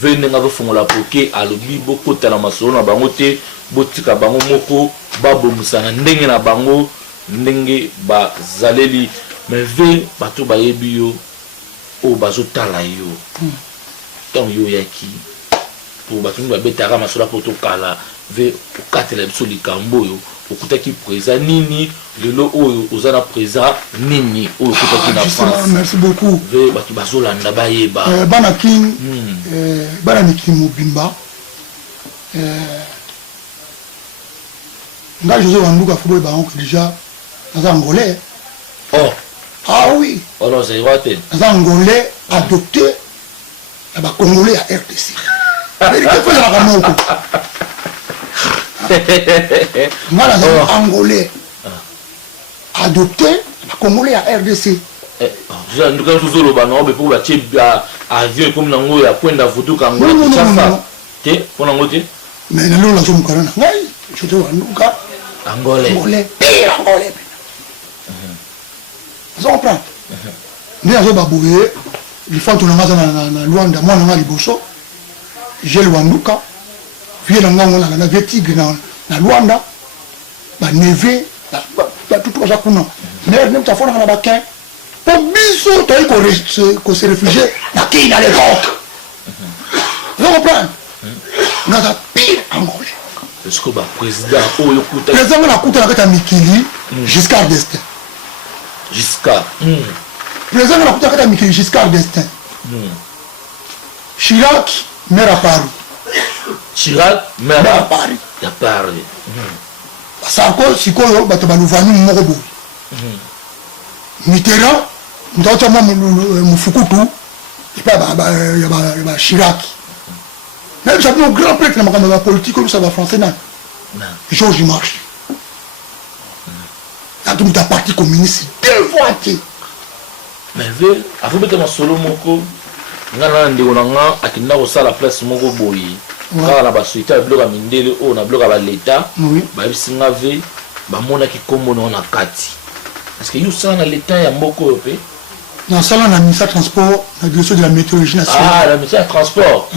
venez à vous la poké, à l'obi, beaucoup de la maçon, à bangote, botika bango moko, babo musana, ndenge na bango. Ndenge ba zaleli mais ve bato ba yebi yo o bazo tala yo tant yo yaki pour bato ba betara masola pour to kala ve o katela biso likambo yo okutaki présent nini lelo oyo ozana présent nini oyo okutaki na France. Merci beaucoup. Ve bato bazo landa ba yeba bana king bana niki mobimba nga José Wanduka football ba on déjà les Angolais. Oh. Ah oui. Oh non, c'est vrai. Les Angolais adoptés les Congolais à RDC. Moi, les Angolais adoptés les Congolais à RDC. Nous avons tous le banon, mais pour la avion comme nango ya kwenda vudu kango Non. chafa te pona ngote Mais nalo la somme karana ngai José Wanduka angolais pire angolais ça on prend ni azo baboué il faut tourner na Luanda moi na liboso j'ai le Wanduka vieux na ngango na vieux tigre na Luanda ba neve ba tout ça kuna mais même ta fona na bakin pour biso toi ko se réfugier na qui na l'époque vous comprenez na ta pire angolais est-ce que ba président oyo kuta président na kuta na kata Mikili Giscard d'Estaing jusqu'à président na kuta kata Mikili Giscard d'Estaing Chirac maire à Paris Chirac maire à Paris ya Paris Sarko sikoyo bato baluvani moko boy Mitterrand ndota mo mufukutu ipa ba Chirac même ça un grand prêtre na makambo ya politique comme ça va français na Georges Marchais a tout ta parti communiste deux fois mais ve afu bete masolo moko ngana ndeko nanga akinda ko sala place moko boyi kala na basuita ya bloka mindele o na bloka ba leta ba bisinga ve ba mona ki kombo na kati parce que you sana leta ya moko pe na sala na ministère transport na direction de la météorologie nationale la ministère transport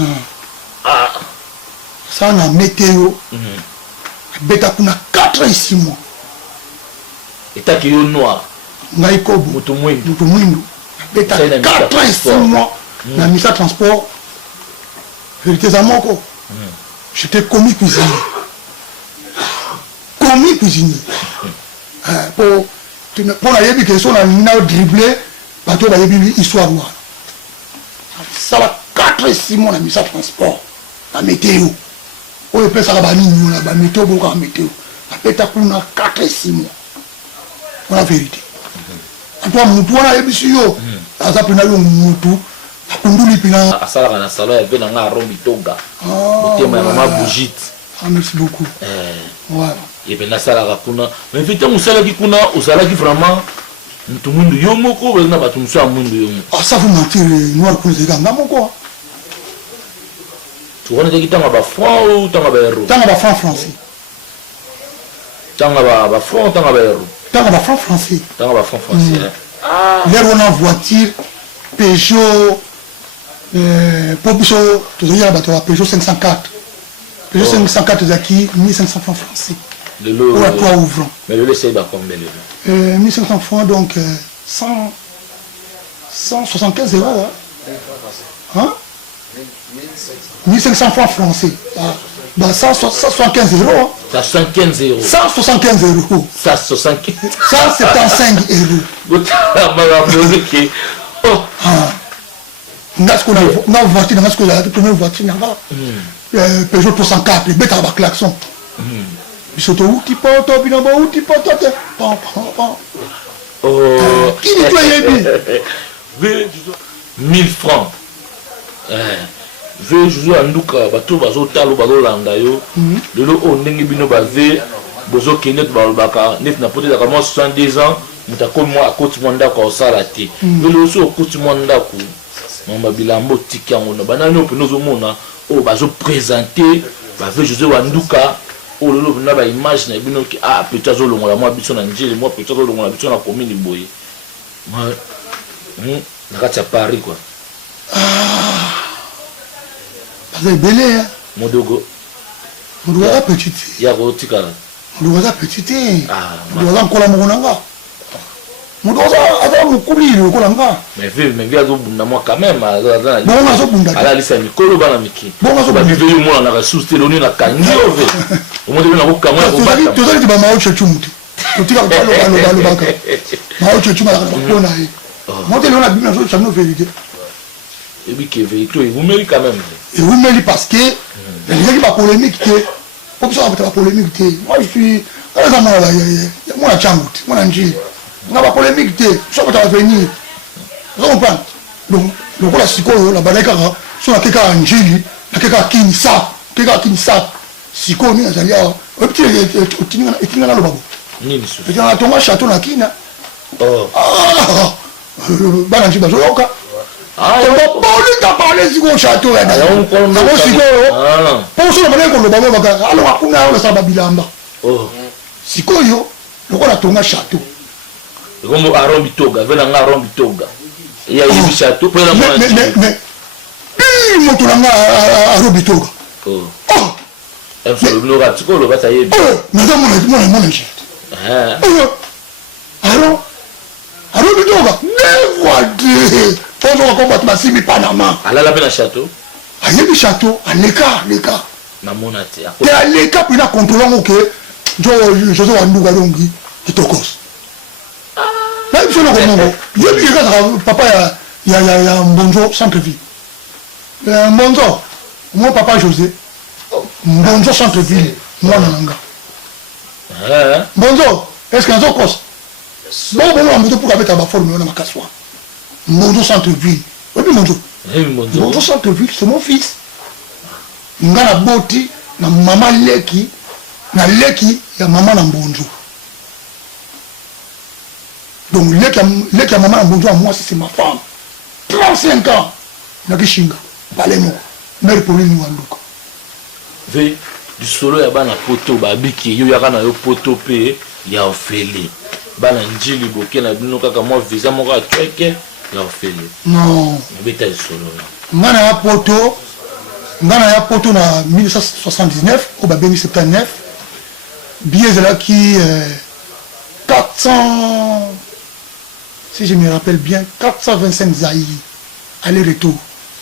ça na météo beta kuna 4 et 6 mois eta ki yo noir ngai kobo mutu mwindu beta 4 et 6 mois na ministère transport vérité za moko j'étais commis cuisinier pour la yebi question na dribbler bato ba yebi histoire wana ça va 4 et 6 mois na ministère transport na météo oyo pesa ka banini na ba météo boka météo apeta kuna 4 et 6 mois la vérité toi mutu wana yebi siyo aza pena yo mutu akunduli pena asala na salon ya vena nga rombi toga tema ya mama Bougit merci beaucoup ouais et ben sala ka kuna mais vite musala ki kuna usala ki vraiment mutu mundu yo moko na batu musa mundu yo moko ça vous mentir noir pour les gars moko tu connais qui tanga ba franc ou tanga ba euro tanga ba franc français tanga ba franc tanga ba euro tanga ba franc français l'air on a voiture Peugeot pour biso toujours la bateau Peugeot 504 Peugeot 504 zaki 1500 francs français le lot pour la toit ouvrant mais le c'est ba combien le 1500 francs donc 175 euros hein 1500 francs français bah 175 euros 175 euros 175 euros 175 175 euros ngasko na voiture ngasko la première voiture na Peugeot 304 beta ba klaxon biso to uti poto bino ba uti poto te pam qui dit toi yebi 1000 francs ve juzo anduka bato bazotalo bazolanda yo lelo o ndenge bino bave bozo kende balobaka net na pote ka moi 70 ans mutako moi akoti mwanda ko osala te lelo so okoti mwanda ku mamba bilambo tikango na banani opino zo mona o bazo présenter bave juzo anduka o lelo na ba image na bino ki peut-être zo longola moi biso na njeli moi peut-être zo longola biso na commune boye moi na kati ya Paris quoi c'est belé hein modogo modogo petit ya ko tikala modogo petit modogo encore monanga modogo ça mukuli ko langa mais via zo bunda moi quand même bon zo bunda ala lisa mikolo bana miki bon zo ba vivre moi na ka sous teloni na kangi ove o mo de na ko kamwa ko bata to zali ba mao chechumuti to tika ko lo baka mao chechuma ko na yi mo de na bina zo chamno vérité et puis que véhicule vous mérite quand même et vous mérite parce que les gens qui va polémique comme ça va polémique moi je suis moi la changout moi la njili on va polémique ça va venir vous comprenez donc la sikoyo la badaka sur la keka njili la keka kinsa sikoyo ni azalia au petit etinga na lobabo nini so etinga tonga château na kina bana njiba zoyoka Bolika parler du château. Pour ça, alors, on a un bilamba. Si quoi, on a ton château. Comme Aron Bitoga, venant Aron Bitoga. Il y a eu château pour la mais, mon tour à Robitoga. Oh. Un peu le ratico, le bataille. Madame, mon agent. Alors, Robitoga, ne vois deux. Faut combattre ma simi Panama. Elle a la château. Il y a des châteaux, à l'écart, l'écart. Namonate. Et à l'écart, puis là, contrôlant, ok. Je suis un Nougalongi, qui te cause. Même si on a dit, papa, il y a un bonjour centre-ville. Un bonjour. Moi, papa José. Bonjour centre-ville. Moi, Nanga. Bonjour. Est-ce qu'il y a un cause? Bon, on va pour mettre ma forme, on a ma cassoire. Bonjour centre-ville. Oui, bonjour. Bonjour centre-ville, c'est mon fils. Il y a la beauté, la maman Leki. Na Leki, il y a maman en bonjour. Donc, Leki a maman en bonjour, moi, c'est ma femme. 35 ans. Il y a que Shinga. Balemo. Mère Pauline Wanduka. Ve, du solo, il y a un poto, il y a un poto, il y a un félé. Bana njili boké na bino kaka moi visa moko atweke ya ofele. Non. Beta solo. Ngana ya poto na 1979 au babeni 79. Billet là qui 400 si je me rappelle bien 425 zaï aller-retour.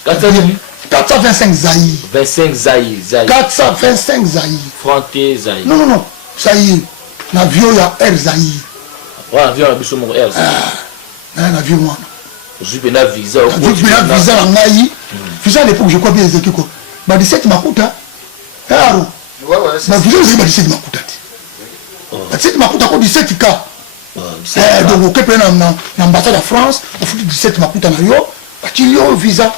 425 zaï. 25 zaï. 425 zaï. Franté zaï. Non. Zaï. L'avion ya air zaï. Ouais, avion a biso mon air. Un avion moi. Je vais na visa. Visa na ngai. Visa à l'époque je crois bien exécuté quoi. Ba 17 makuta. Aro. Ouais. Ba visa c'est ba 17 makuta. 17 makuta ko 17 k. Donc au Québec na ambassade de France, on fait 17 makuta na yo, ba ti yo visa.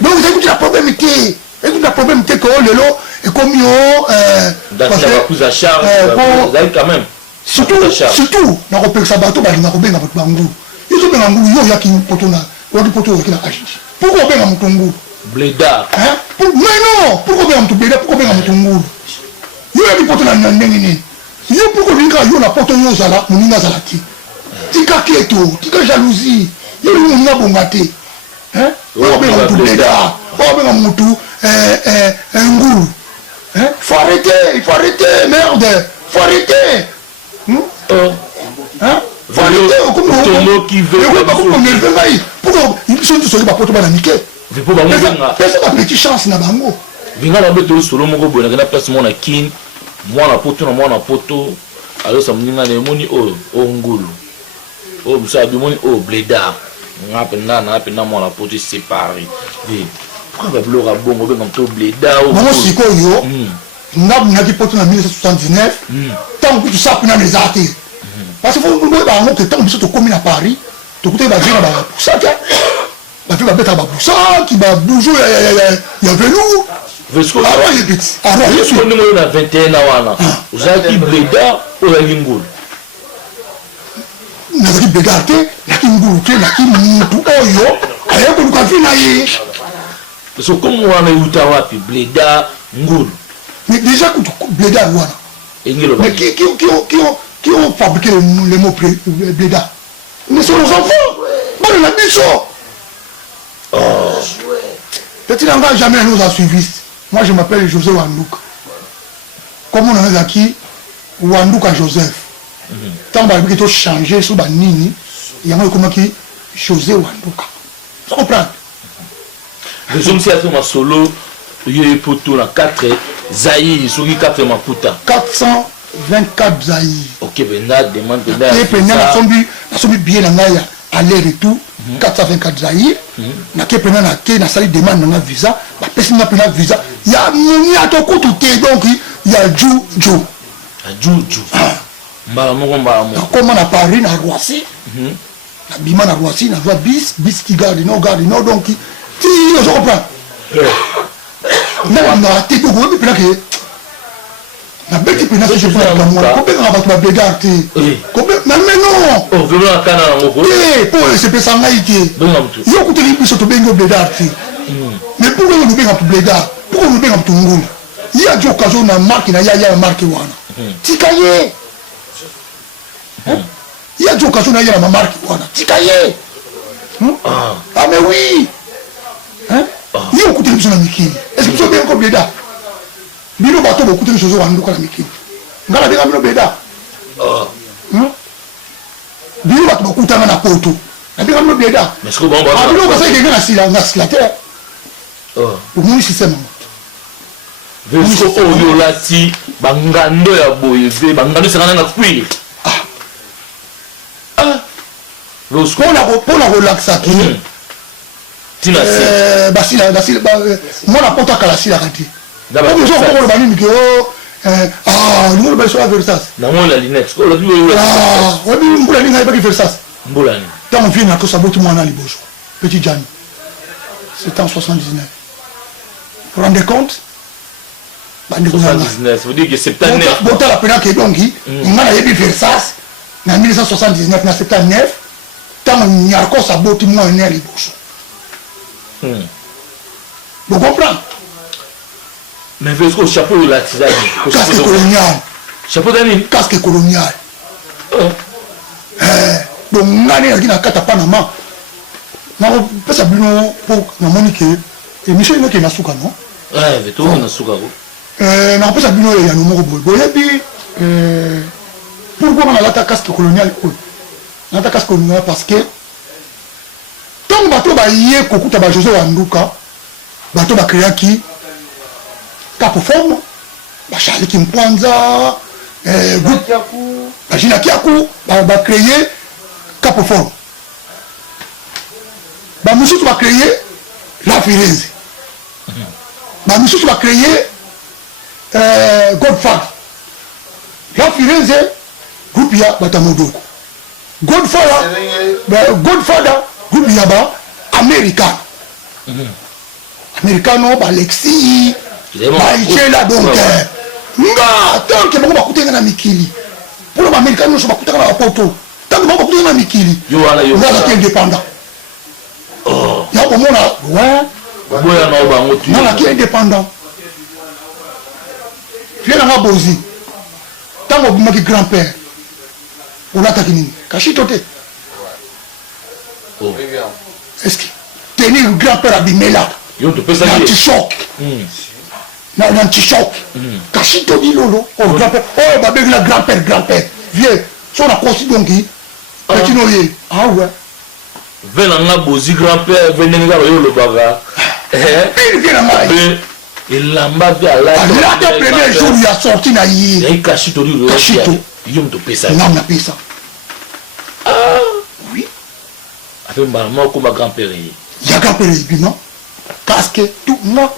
Donc vous avez un problème qui est un problème que lelo et comme yo parce que à charge quand même. Surtout na repère ça bateau ba na kobenga bato bangu. Ils ont benga ngu yo ya ki poto na ki na Haïti. Pourquoi benga mutongu? Bleda. Hein? Mais non, pourquoi benga mutu bleda? Pourquoi benga mutongu? Yo ya ki poto na ndengini. Yo pourquoi linga yo na poto yo zala, muninga zala ti. Tika keto, tika jalousie. Yo muninga bongate. Hein? Pourquoi benga mutu bleda? Pourquoi benga mutu nguru? Hein? Il faut arrêter, merde. Il faut arrêter. Hein? Faut arrêter comme qui veut pourquoi ils sont tous pas pour bananiquer. Personne n'a petite chance na bango. Vinga na beto solo moko boy na place mona kin mwana poto alors ça mninga ne moni o ngulu o busa bi moni o bleda ngapena mwana poto séparé vi pourquoi ba blora bongo be ngam to bleda o moi sikoyo na ki poto na 1979 tant que tout ça pina les artés parce que vous voyez ba ngo que tant biso to komi na Paris to kuté ba vina ba ça ba fi ba beta ba ça qui ba bouger ya velours. Vesco Vesco numéro na 21 wana uzaki bleda o ya ngulu na ki bleda te na ki ngulu te na ki mutu oyo ayo ko ka fina yi so comme wana yuta wapi bleda ngulu mais déjà que bleda wana engelo mais qui ont fabriqué les mots bleda mais sont nos enfants bon la bicho petit langage jamais nous a suivi. Moi, je m'appelle José Wanduka. Comme on a dit, Wanduka Joseph. Tant que tu as changé sur Banini, il y a un comment qui José Wanduka. Tu comprends? Je suis un solo, il y a poto na 4 Zaï, sur 4 makuta. 424 Zaï. Ok, ben là, demande de là. Et puis, on a bien l'angaya, aller-retour, 424 Zaï. Na ke pena na ke na sali demande na visa ba pesi na pena visa ya muni atoko tout donc il y a Juju mbala mo comme na Paris na Roissy na bima na Roissy na va bis qui garde non donc ti je comprends na te ko ko pena ke na beti pena se pour la moi ko benga ba to blédard te ko mais non oh vraiment kana na ngoko pour se pesa ngaite yo ko te biso to benga blédard te mais pour nous benga to blédard pour nous benga to ngulu il y a des occasions na marque na ya marque wana tikaye il y a des occasions na ya na marque wana tikaye ah mais oui hein yo ko te biso na mikili est-ce que tu benga ko blédard bino bato bokuti biso wanduka na mikili ngala benga bino blédard bino bato bokutana na poto na benga bino blédard mais ce que bon bino basa kenga na sila te omoni système Vesco oyo lati bangando ya boyeze bangando sekana na kwili Lorsqu'on a relaxé qui basila moi la porte à la sila raté d'abord ils ont encore le bani que nous le baissons à Versas na moi la linette ko la bi on dit mbula ni pas Versas mbula ni tant on vient na ko sabotu moi na liboso petit Jan c'était en 79 vous rendez compte 79 ça veut dire que 79 bon la pena que donc on a yebi Versas en 1979 na 79 tant on y a ko sabotu moi na liboso vous comprenez? Mais Vesco chapeau de la tisane casque colonial chapeau d'année casque colonial donc ngani akina kata panama na pesa bino pour na monique et monsieur ino ke na suka non veto na suka ko na pesa bino ya no moko boy boyebi pourquoi on a la casque colonial na ta casque colonial parce que tant bato ba yé kokuta ba José Wanduka bato ba créaki Capo Forme, Charles Kimpwanza, Gina Kiakou, va créer Capo Forme. Monsieur va créer La Firenze. Monsieur va créer Godfather. La Firenze, groupe ya Batamodoko. Godfather, groupe ya ba American. Americano, Alexis. Baïchela donc nga tant que beaucoup bakutanga na mikili pour les américains nous sommes bakutanga na poto tant que beaucoup bakutanga na mikili yo wala qui est indépendant ya ko mona ouais boya na bango tu na qui est indépendant viens na bozi tant que maki grand-père on attaque nini kashito te est-ce que tenir grand-père abimela yo te pesa ni choc na anti-choc kashito di lolo grand-père babé la grand-père viens so na kosi donc petit noyer ah ouais venanga bozi grand-père venenga yo le baga il vient na mai il lamba via la premier jour il a sorti na yi et kashito di lolo kashito yo te pesa na pesa oui afin ba ko ba grand-père ya grand-père bima casque tout moi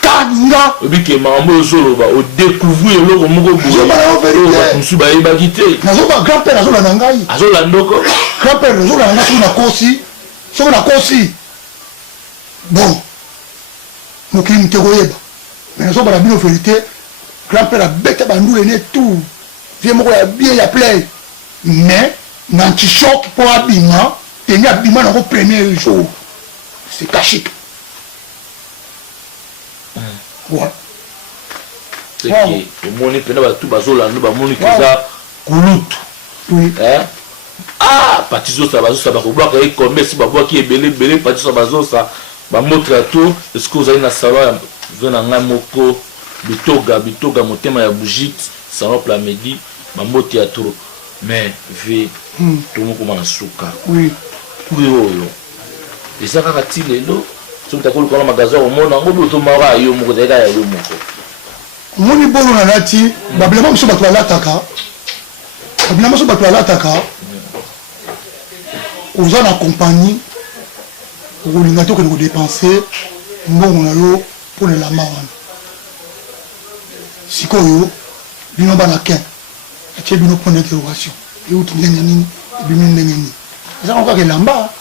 kanga obike mambo solo ba o découvrir le moko bozo ba la vérité musu ba yeba kité nazo ba grand-père nazo la ngai azo la ndoko grand-père nazo la ngai sur na kosi bon moki mtego yeba mais nazo ba la bino vérité grand-père a bête ba ndule ne tout vie moko ya bien ya play mais nanti choc pour abima teni abima na ko premier jour c'est caché. Ouais. C'est que le monde peut pas tout bazola, nous ba monde qui ça kulutu. Oui. Hein? Ah, partiso ça bazo ça ba ko bloquer comme si ba bois qui est belé partiso bazo ça ba motre à tout, est-ce que vous avez na salon vena ngamoko bitoga motema ya bougie salon pla midi ba motre à tout. Mais ve tout mo ko suka. Oui. Oui oyo. Et ça ka tilelo. Tu as dit que le magasin au monde, on peut tomber yo moko de ya yo moko. Moni bolo na lati, bablement so batwa lataka. Bablement so batwa lataka. Aux en compagnie, on linga to que nous dépenser mbongo na yo pour le lama wana. Sikoyo bino bana ken. Atie bino point d'interrogation. Et où tu ndenge nini, bino ndenge nini. Ça encore que lamba.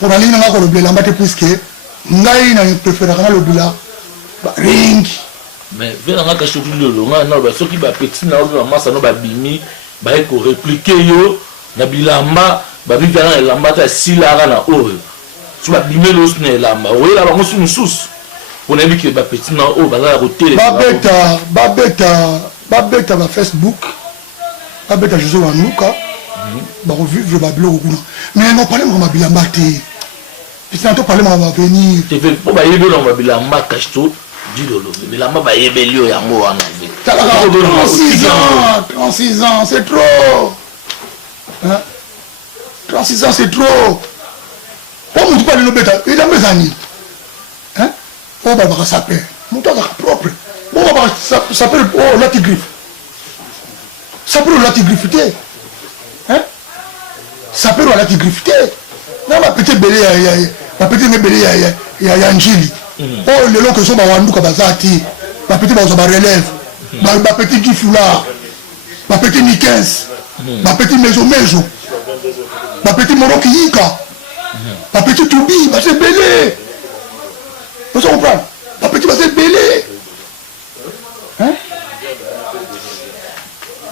Pour aller dans le blé lamba te plus que ngai na préfère kana le bila ring mais vers un cache tout le long non ba soki ba petit na o massa no ba bimi ba ko répliquer yo na bilamba ba vivre na lamba ta silara na o tu ba bimé lo sne lamba o la bango sous sous on a vu que ba petit na o ba la roter babeta ba Facebook babeta José Wanduka ba revivre ba blog kuna mais non parler ma bilamba te puis tant parler ma va venir te fait pour ba yebe lo ba bilamba cache tout dilolo bilamba ba yebe lio yango wana ve 36 ans c'est trop hein 36 ans c'est trop on me dit pas de l'obéta il a mes amis hein on va pas s'appeler mon temps propre on va pas s'appeler oh la tigriffe ça peut la tigriffer hein ça peut la tigriffer na ma petite belé ma petite belé ya njili oh le long que so ba Wanduka bazati ma petite ba relève ma petite gifula ma petite nikens ma petite mezo ma petite morokiyika ma petite tubi ba se belé vous comprenez ma petite ba se belé hein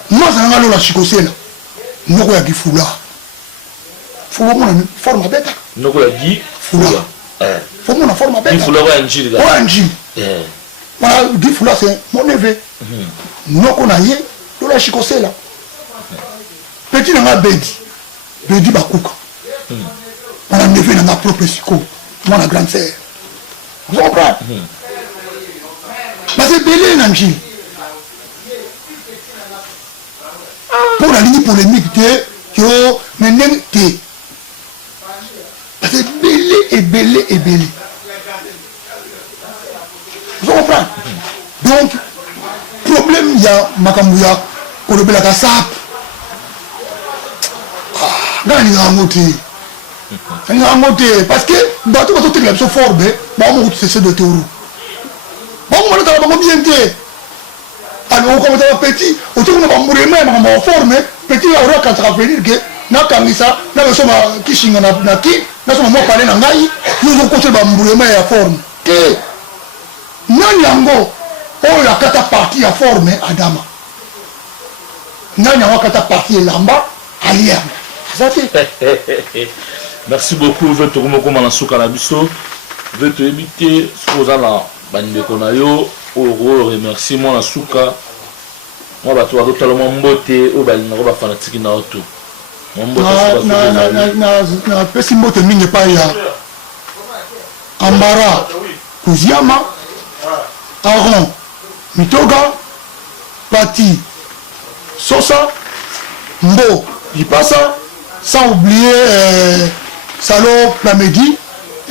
moi ça nga lo la chikosela noko ya gifula faut mon forme bête noko ya gifula faut mon forme bête gifula wa njili wa njili voilà gifula c'est mon neveu noko na ye lo la chikosela petit na bedi bakuka on neveu na propre siko moi la grande sœur vous comprenez mais c'est belé na njili pour la ligne polémique de yo maintenant té parce que belé vous comprenez donc problème il y a makambu ya kolobela ka sap ngani ngamote parce que bato bato te la so forbe ba mo c'est de théorie ba mo na ba bien té alors comme ça petit autour de bamburema ma forme petit la roka ça veut dire que na kamisa na besoma kishinga na ki na soma mo parler na ngai nous côté bamburema ya forme que nani yango o la kata partie ya forme adama nani yango kata partie lamba alia ça fait merci beaucoup je te remercie comme na suka na biso je te éviter soza na bandeko na yo oro remerciement na suka moi ba to tala mbote o bali na ba fanatiki na auto na pesi mbote mingi pa ya Ambara Kuziama Aron Mitoga Pati Sosa Mbo Ipasa sans oublier Salo Plamedi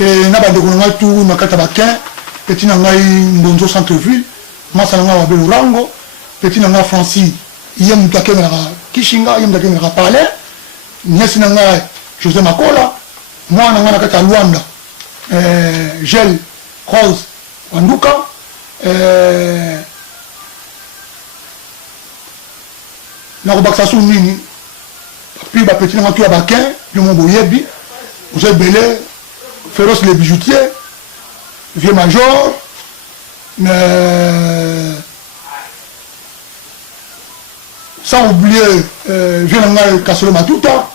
et na ba de konga tout na kata bakin petit na ngai Mbonzo centre-ville masala nga wa Belurango petit na nga Francis yem takena Kishinga yem takena Palais nyesi na nga José Makola moi na nga na kata Luanda Gel Rose Wanduka na robaksa su nini puis ba petit na nga tu ya bakin le mon boyebi vous êtes belé Féroce les bijoutiers Vieux Major sans oublier Vieux Nangal Kasolo Matuta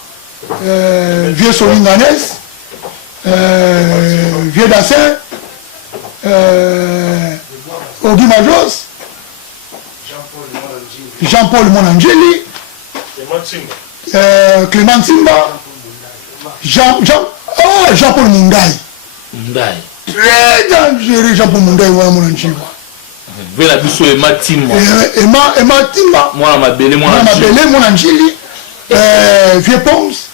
Vieux Solinganes Vieux Dassin Ogi Majos Jean-Paul Monangeli Clément Simba Jean-Paul Mundai très dangereux Jean-Paul Mundai voilà mon anchiwa vela biso et Matimba moi ma belle mon anchili Vieux Pons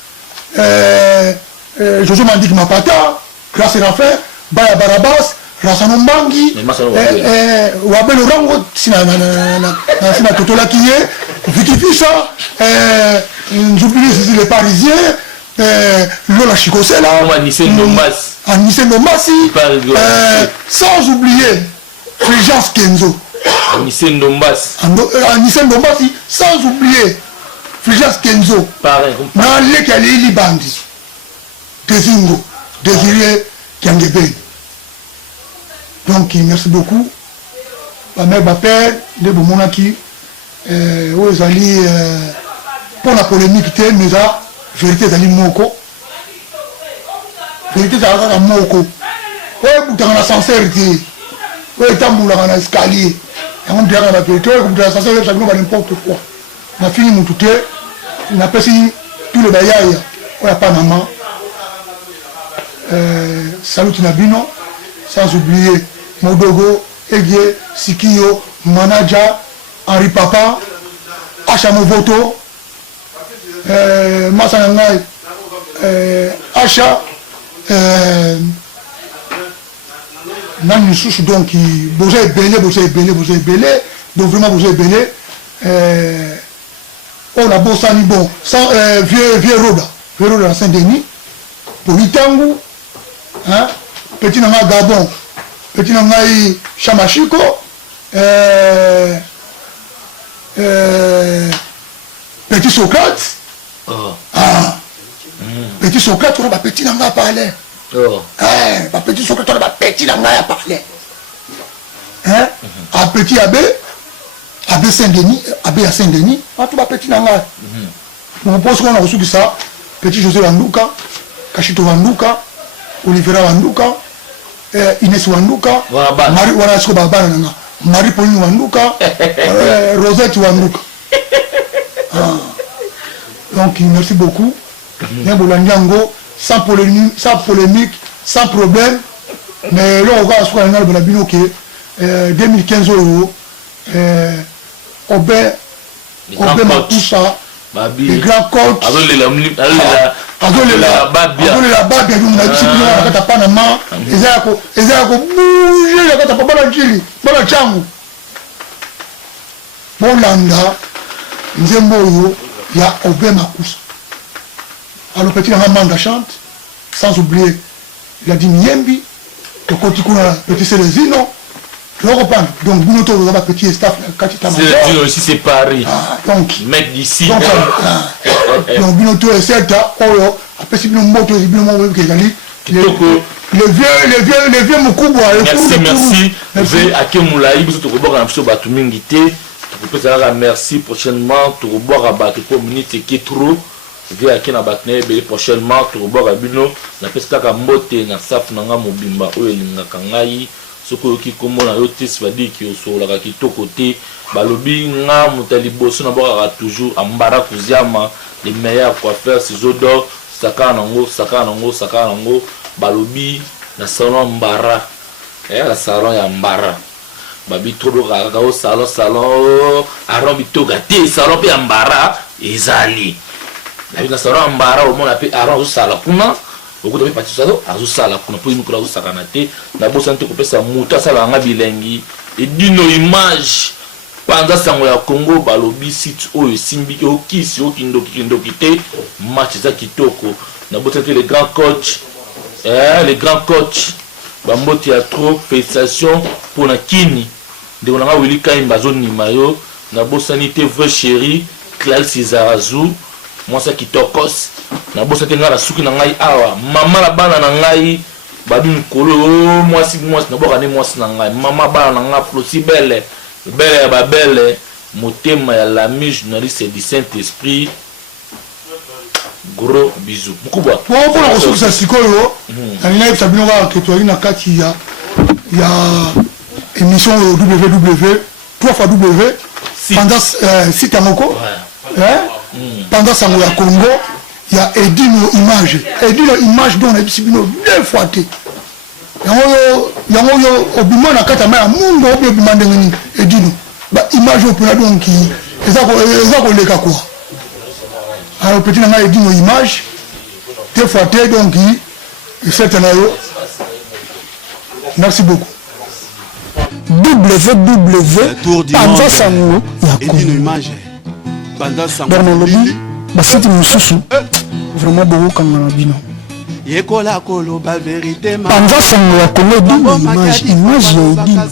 Jojo Mandik Mapata Grâce Raphaël Baya Barabas Rasano Mbangi Wabel Orango sina Totola Kiye Vicky Fisha j'oublie les Parisiens Lola Chikosela Anissé Ndombasi sans oublier Fulgence Kenzo Anissé Ndombasi sans oublier Fulgence Kenzo na leki ya Lili Bandi Dezingo Désiré Kiangeben donc merci beaucoup mère, ma père, de Bomonaki, aux alliés, pour la polémique, mais la vérité, c'est moko. Vérité, c'est moko. Oui, vous avez l'ascenseur, oui, vous avez l'escalier. Et on dirait la vérité, vous avez l'ascenseur, ça ne va n'importe quoi. On a fini mon tout, on a passé tout le bailliage, on n'a pas maman. Salut Nabino, sans oublier Modogo, Egie, Sikio, Manaja, Henri Papa, Acha Movoto, Massanangai, Acha, Nani Souchou, donc, vous avez belé, donc vraiment vous avez belé. On a beau sani bon, vieux Roda à Saint-Denis, pour Itangu, hein, petit nanga Gabon, petit nanga Chamachiko, petit Socrate, petit Socrate, on a petit nanga parler, petit Socrate, on a petit nanga parler, hein, à petit Abbé, Abbé Saint-Denis, Abbé à Saint-Denis, tout va petit nanga. On pense qu'on a reçu ça, petit José Wanduka, Kachito Wanduka, Olivera Wanduka, Inès Wanduka, Marie Wanasko Babana, Marie-Pauline Wanduka, Rosette Wanduka. Donc merci beaucoup. Sans polémique, sans problème. Mais là on va se faire un albino qui 2015 euros. Obé Mapoussa, les grands coachs, Azolela Babia, nous avons dit que nous Panama, ils ont bougé, ils ont pas Chili, pas Changu. Bolanda, Nzemboyo, il y a Obé Mapoussa. Alors petit Ramanda chante, sans oublier, il a dit Niembi, le Kotikuna, petit Célezino. Donc, nous avons un petit staff. C'est aussi séparé. Donc, mec d'ici. Donc, Binoto est certes, après, si nous moto, les vieux Moukouba. Merci. Merci. Akemoulaï, vous êtes au bord d'un batumingité. Merci prochainement. Tu vas boire à battre communauté qui est trop. Viens à Kena Batne, prochainement. Tu vas boire à Bino. La pesca à Moté, na Saf Nanga Mobimba, Oelinga Kangai. Ce qui comme on a yoté ça veut dire que sur la kitoko côté balobi nga mutaliboso na boka toujours ambara kuziama les meilleurs coiffeurs ces odeurs sakanango balobi na salon mbara la salon ya mbara babi todo kaka au salon aron bitoga te salon pe mbara ezali na salon mbara au mona pe aron sala kuna beaucoup de parties ça la pour une couleur sakanate na bosa nte kopesa muta sala nga bilengi et dino image panza sango ya Congo balobi site oyo simbi okisi okindoki te match za kitoko na bosa nte les grands coachs bamboti ya trop félicitations pour na kini de on a Willy Kaimba zone mayo na bosa nte vrai chéri Claire Cizarazu moi ça kitokos na bosa te ngala suki na ngai awa mama la bana na ngai babi nkolo mwasi na boka ne mwasi na ngai mama bana na nga flosi belle ba belle motema ya l'ami journaliste du Saint-Esprit gros bisous mukubwa pour la ressource à sikoyo na nina sabino wa ketwali na kati ya émission www 3xW pendant site amoko pendant sango ya Congo il y a Edino image dont on a vu deux fois té yango obima na kata ma mungo obima ndengeni Edino ba image opena donc eza ko leka quoi alors petit na Edino image deux fois té donc c'est un ayo merci beaucoup Panza sango ya Congo dans le lobby basiti mususu vraiment beaucoup kangana bino yekola kolo ba vérité Panza sango ya Congo image ya Edino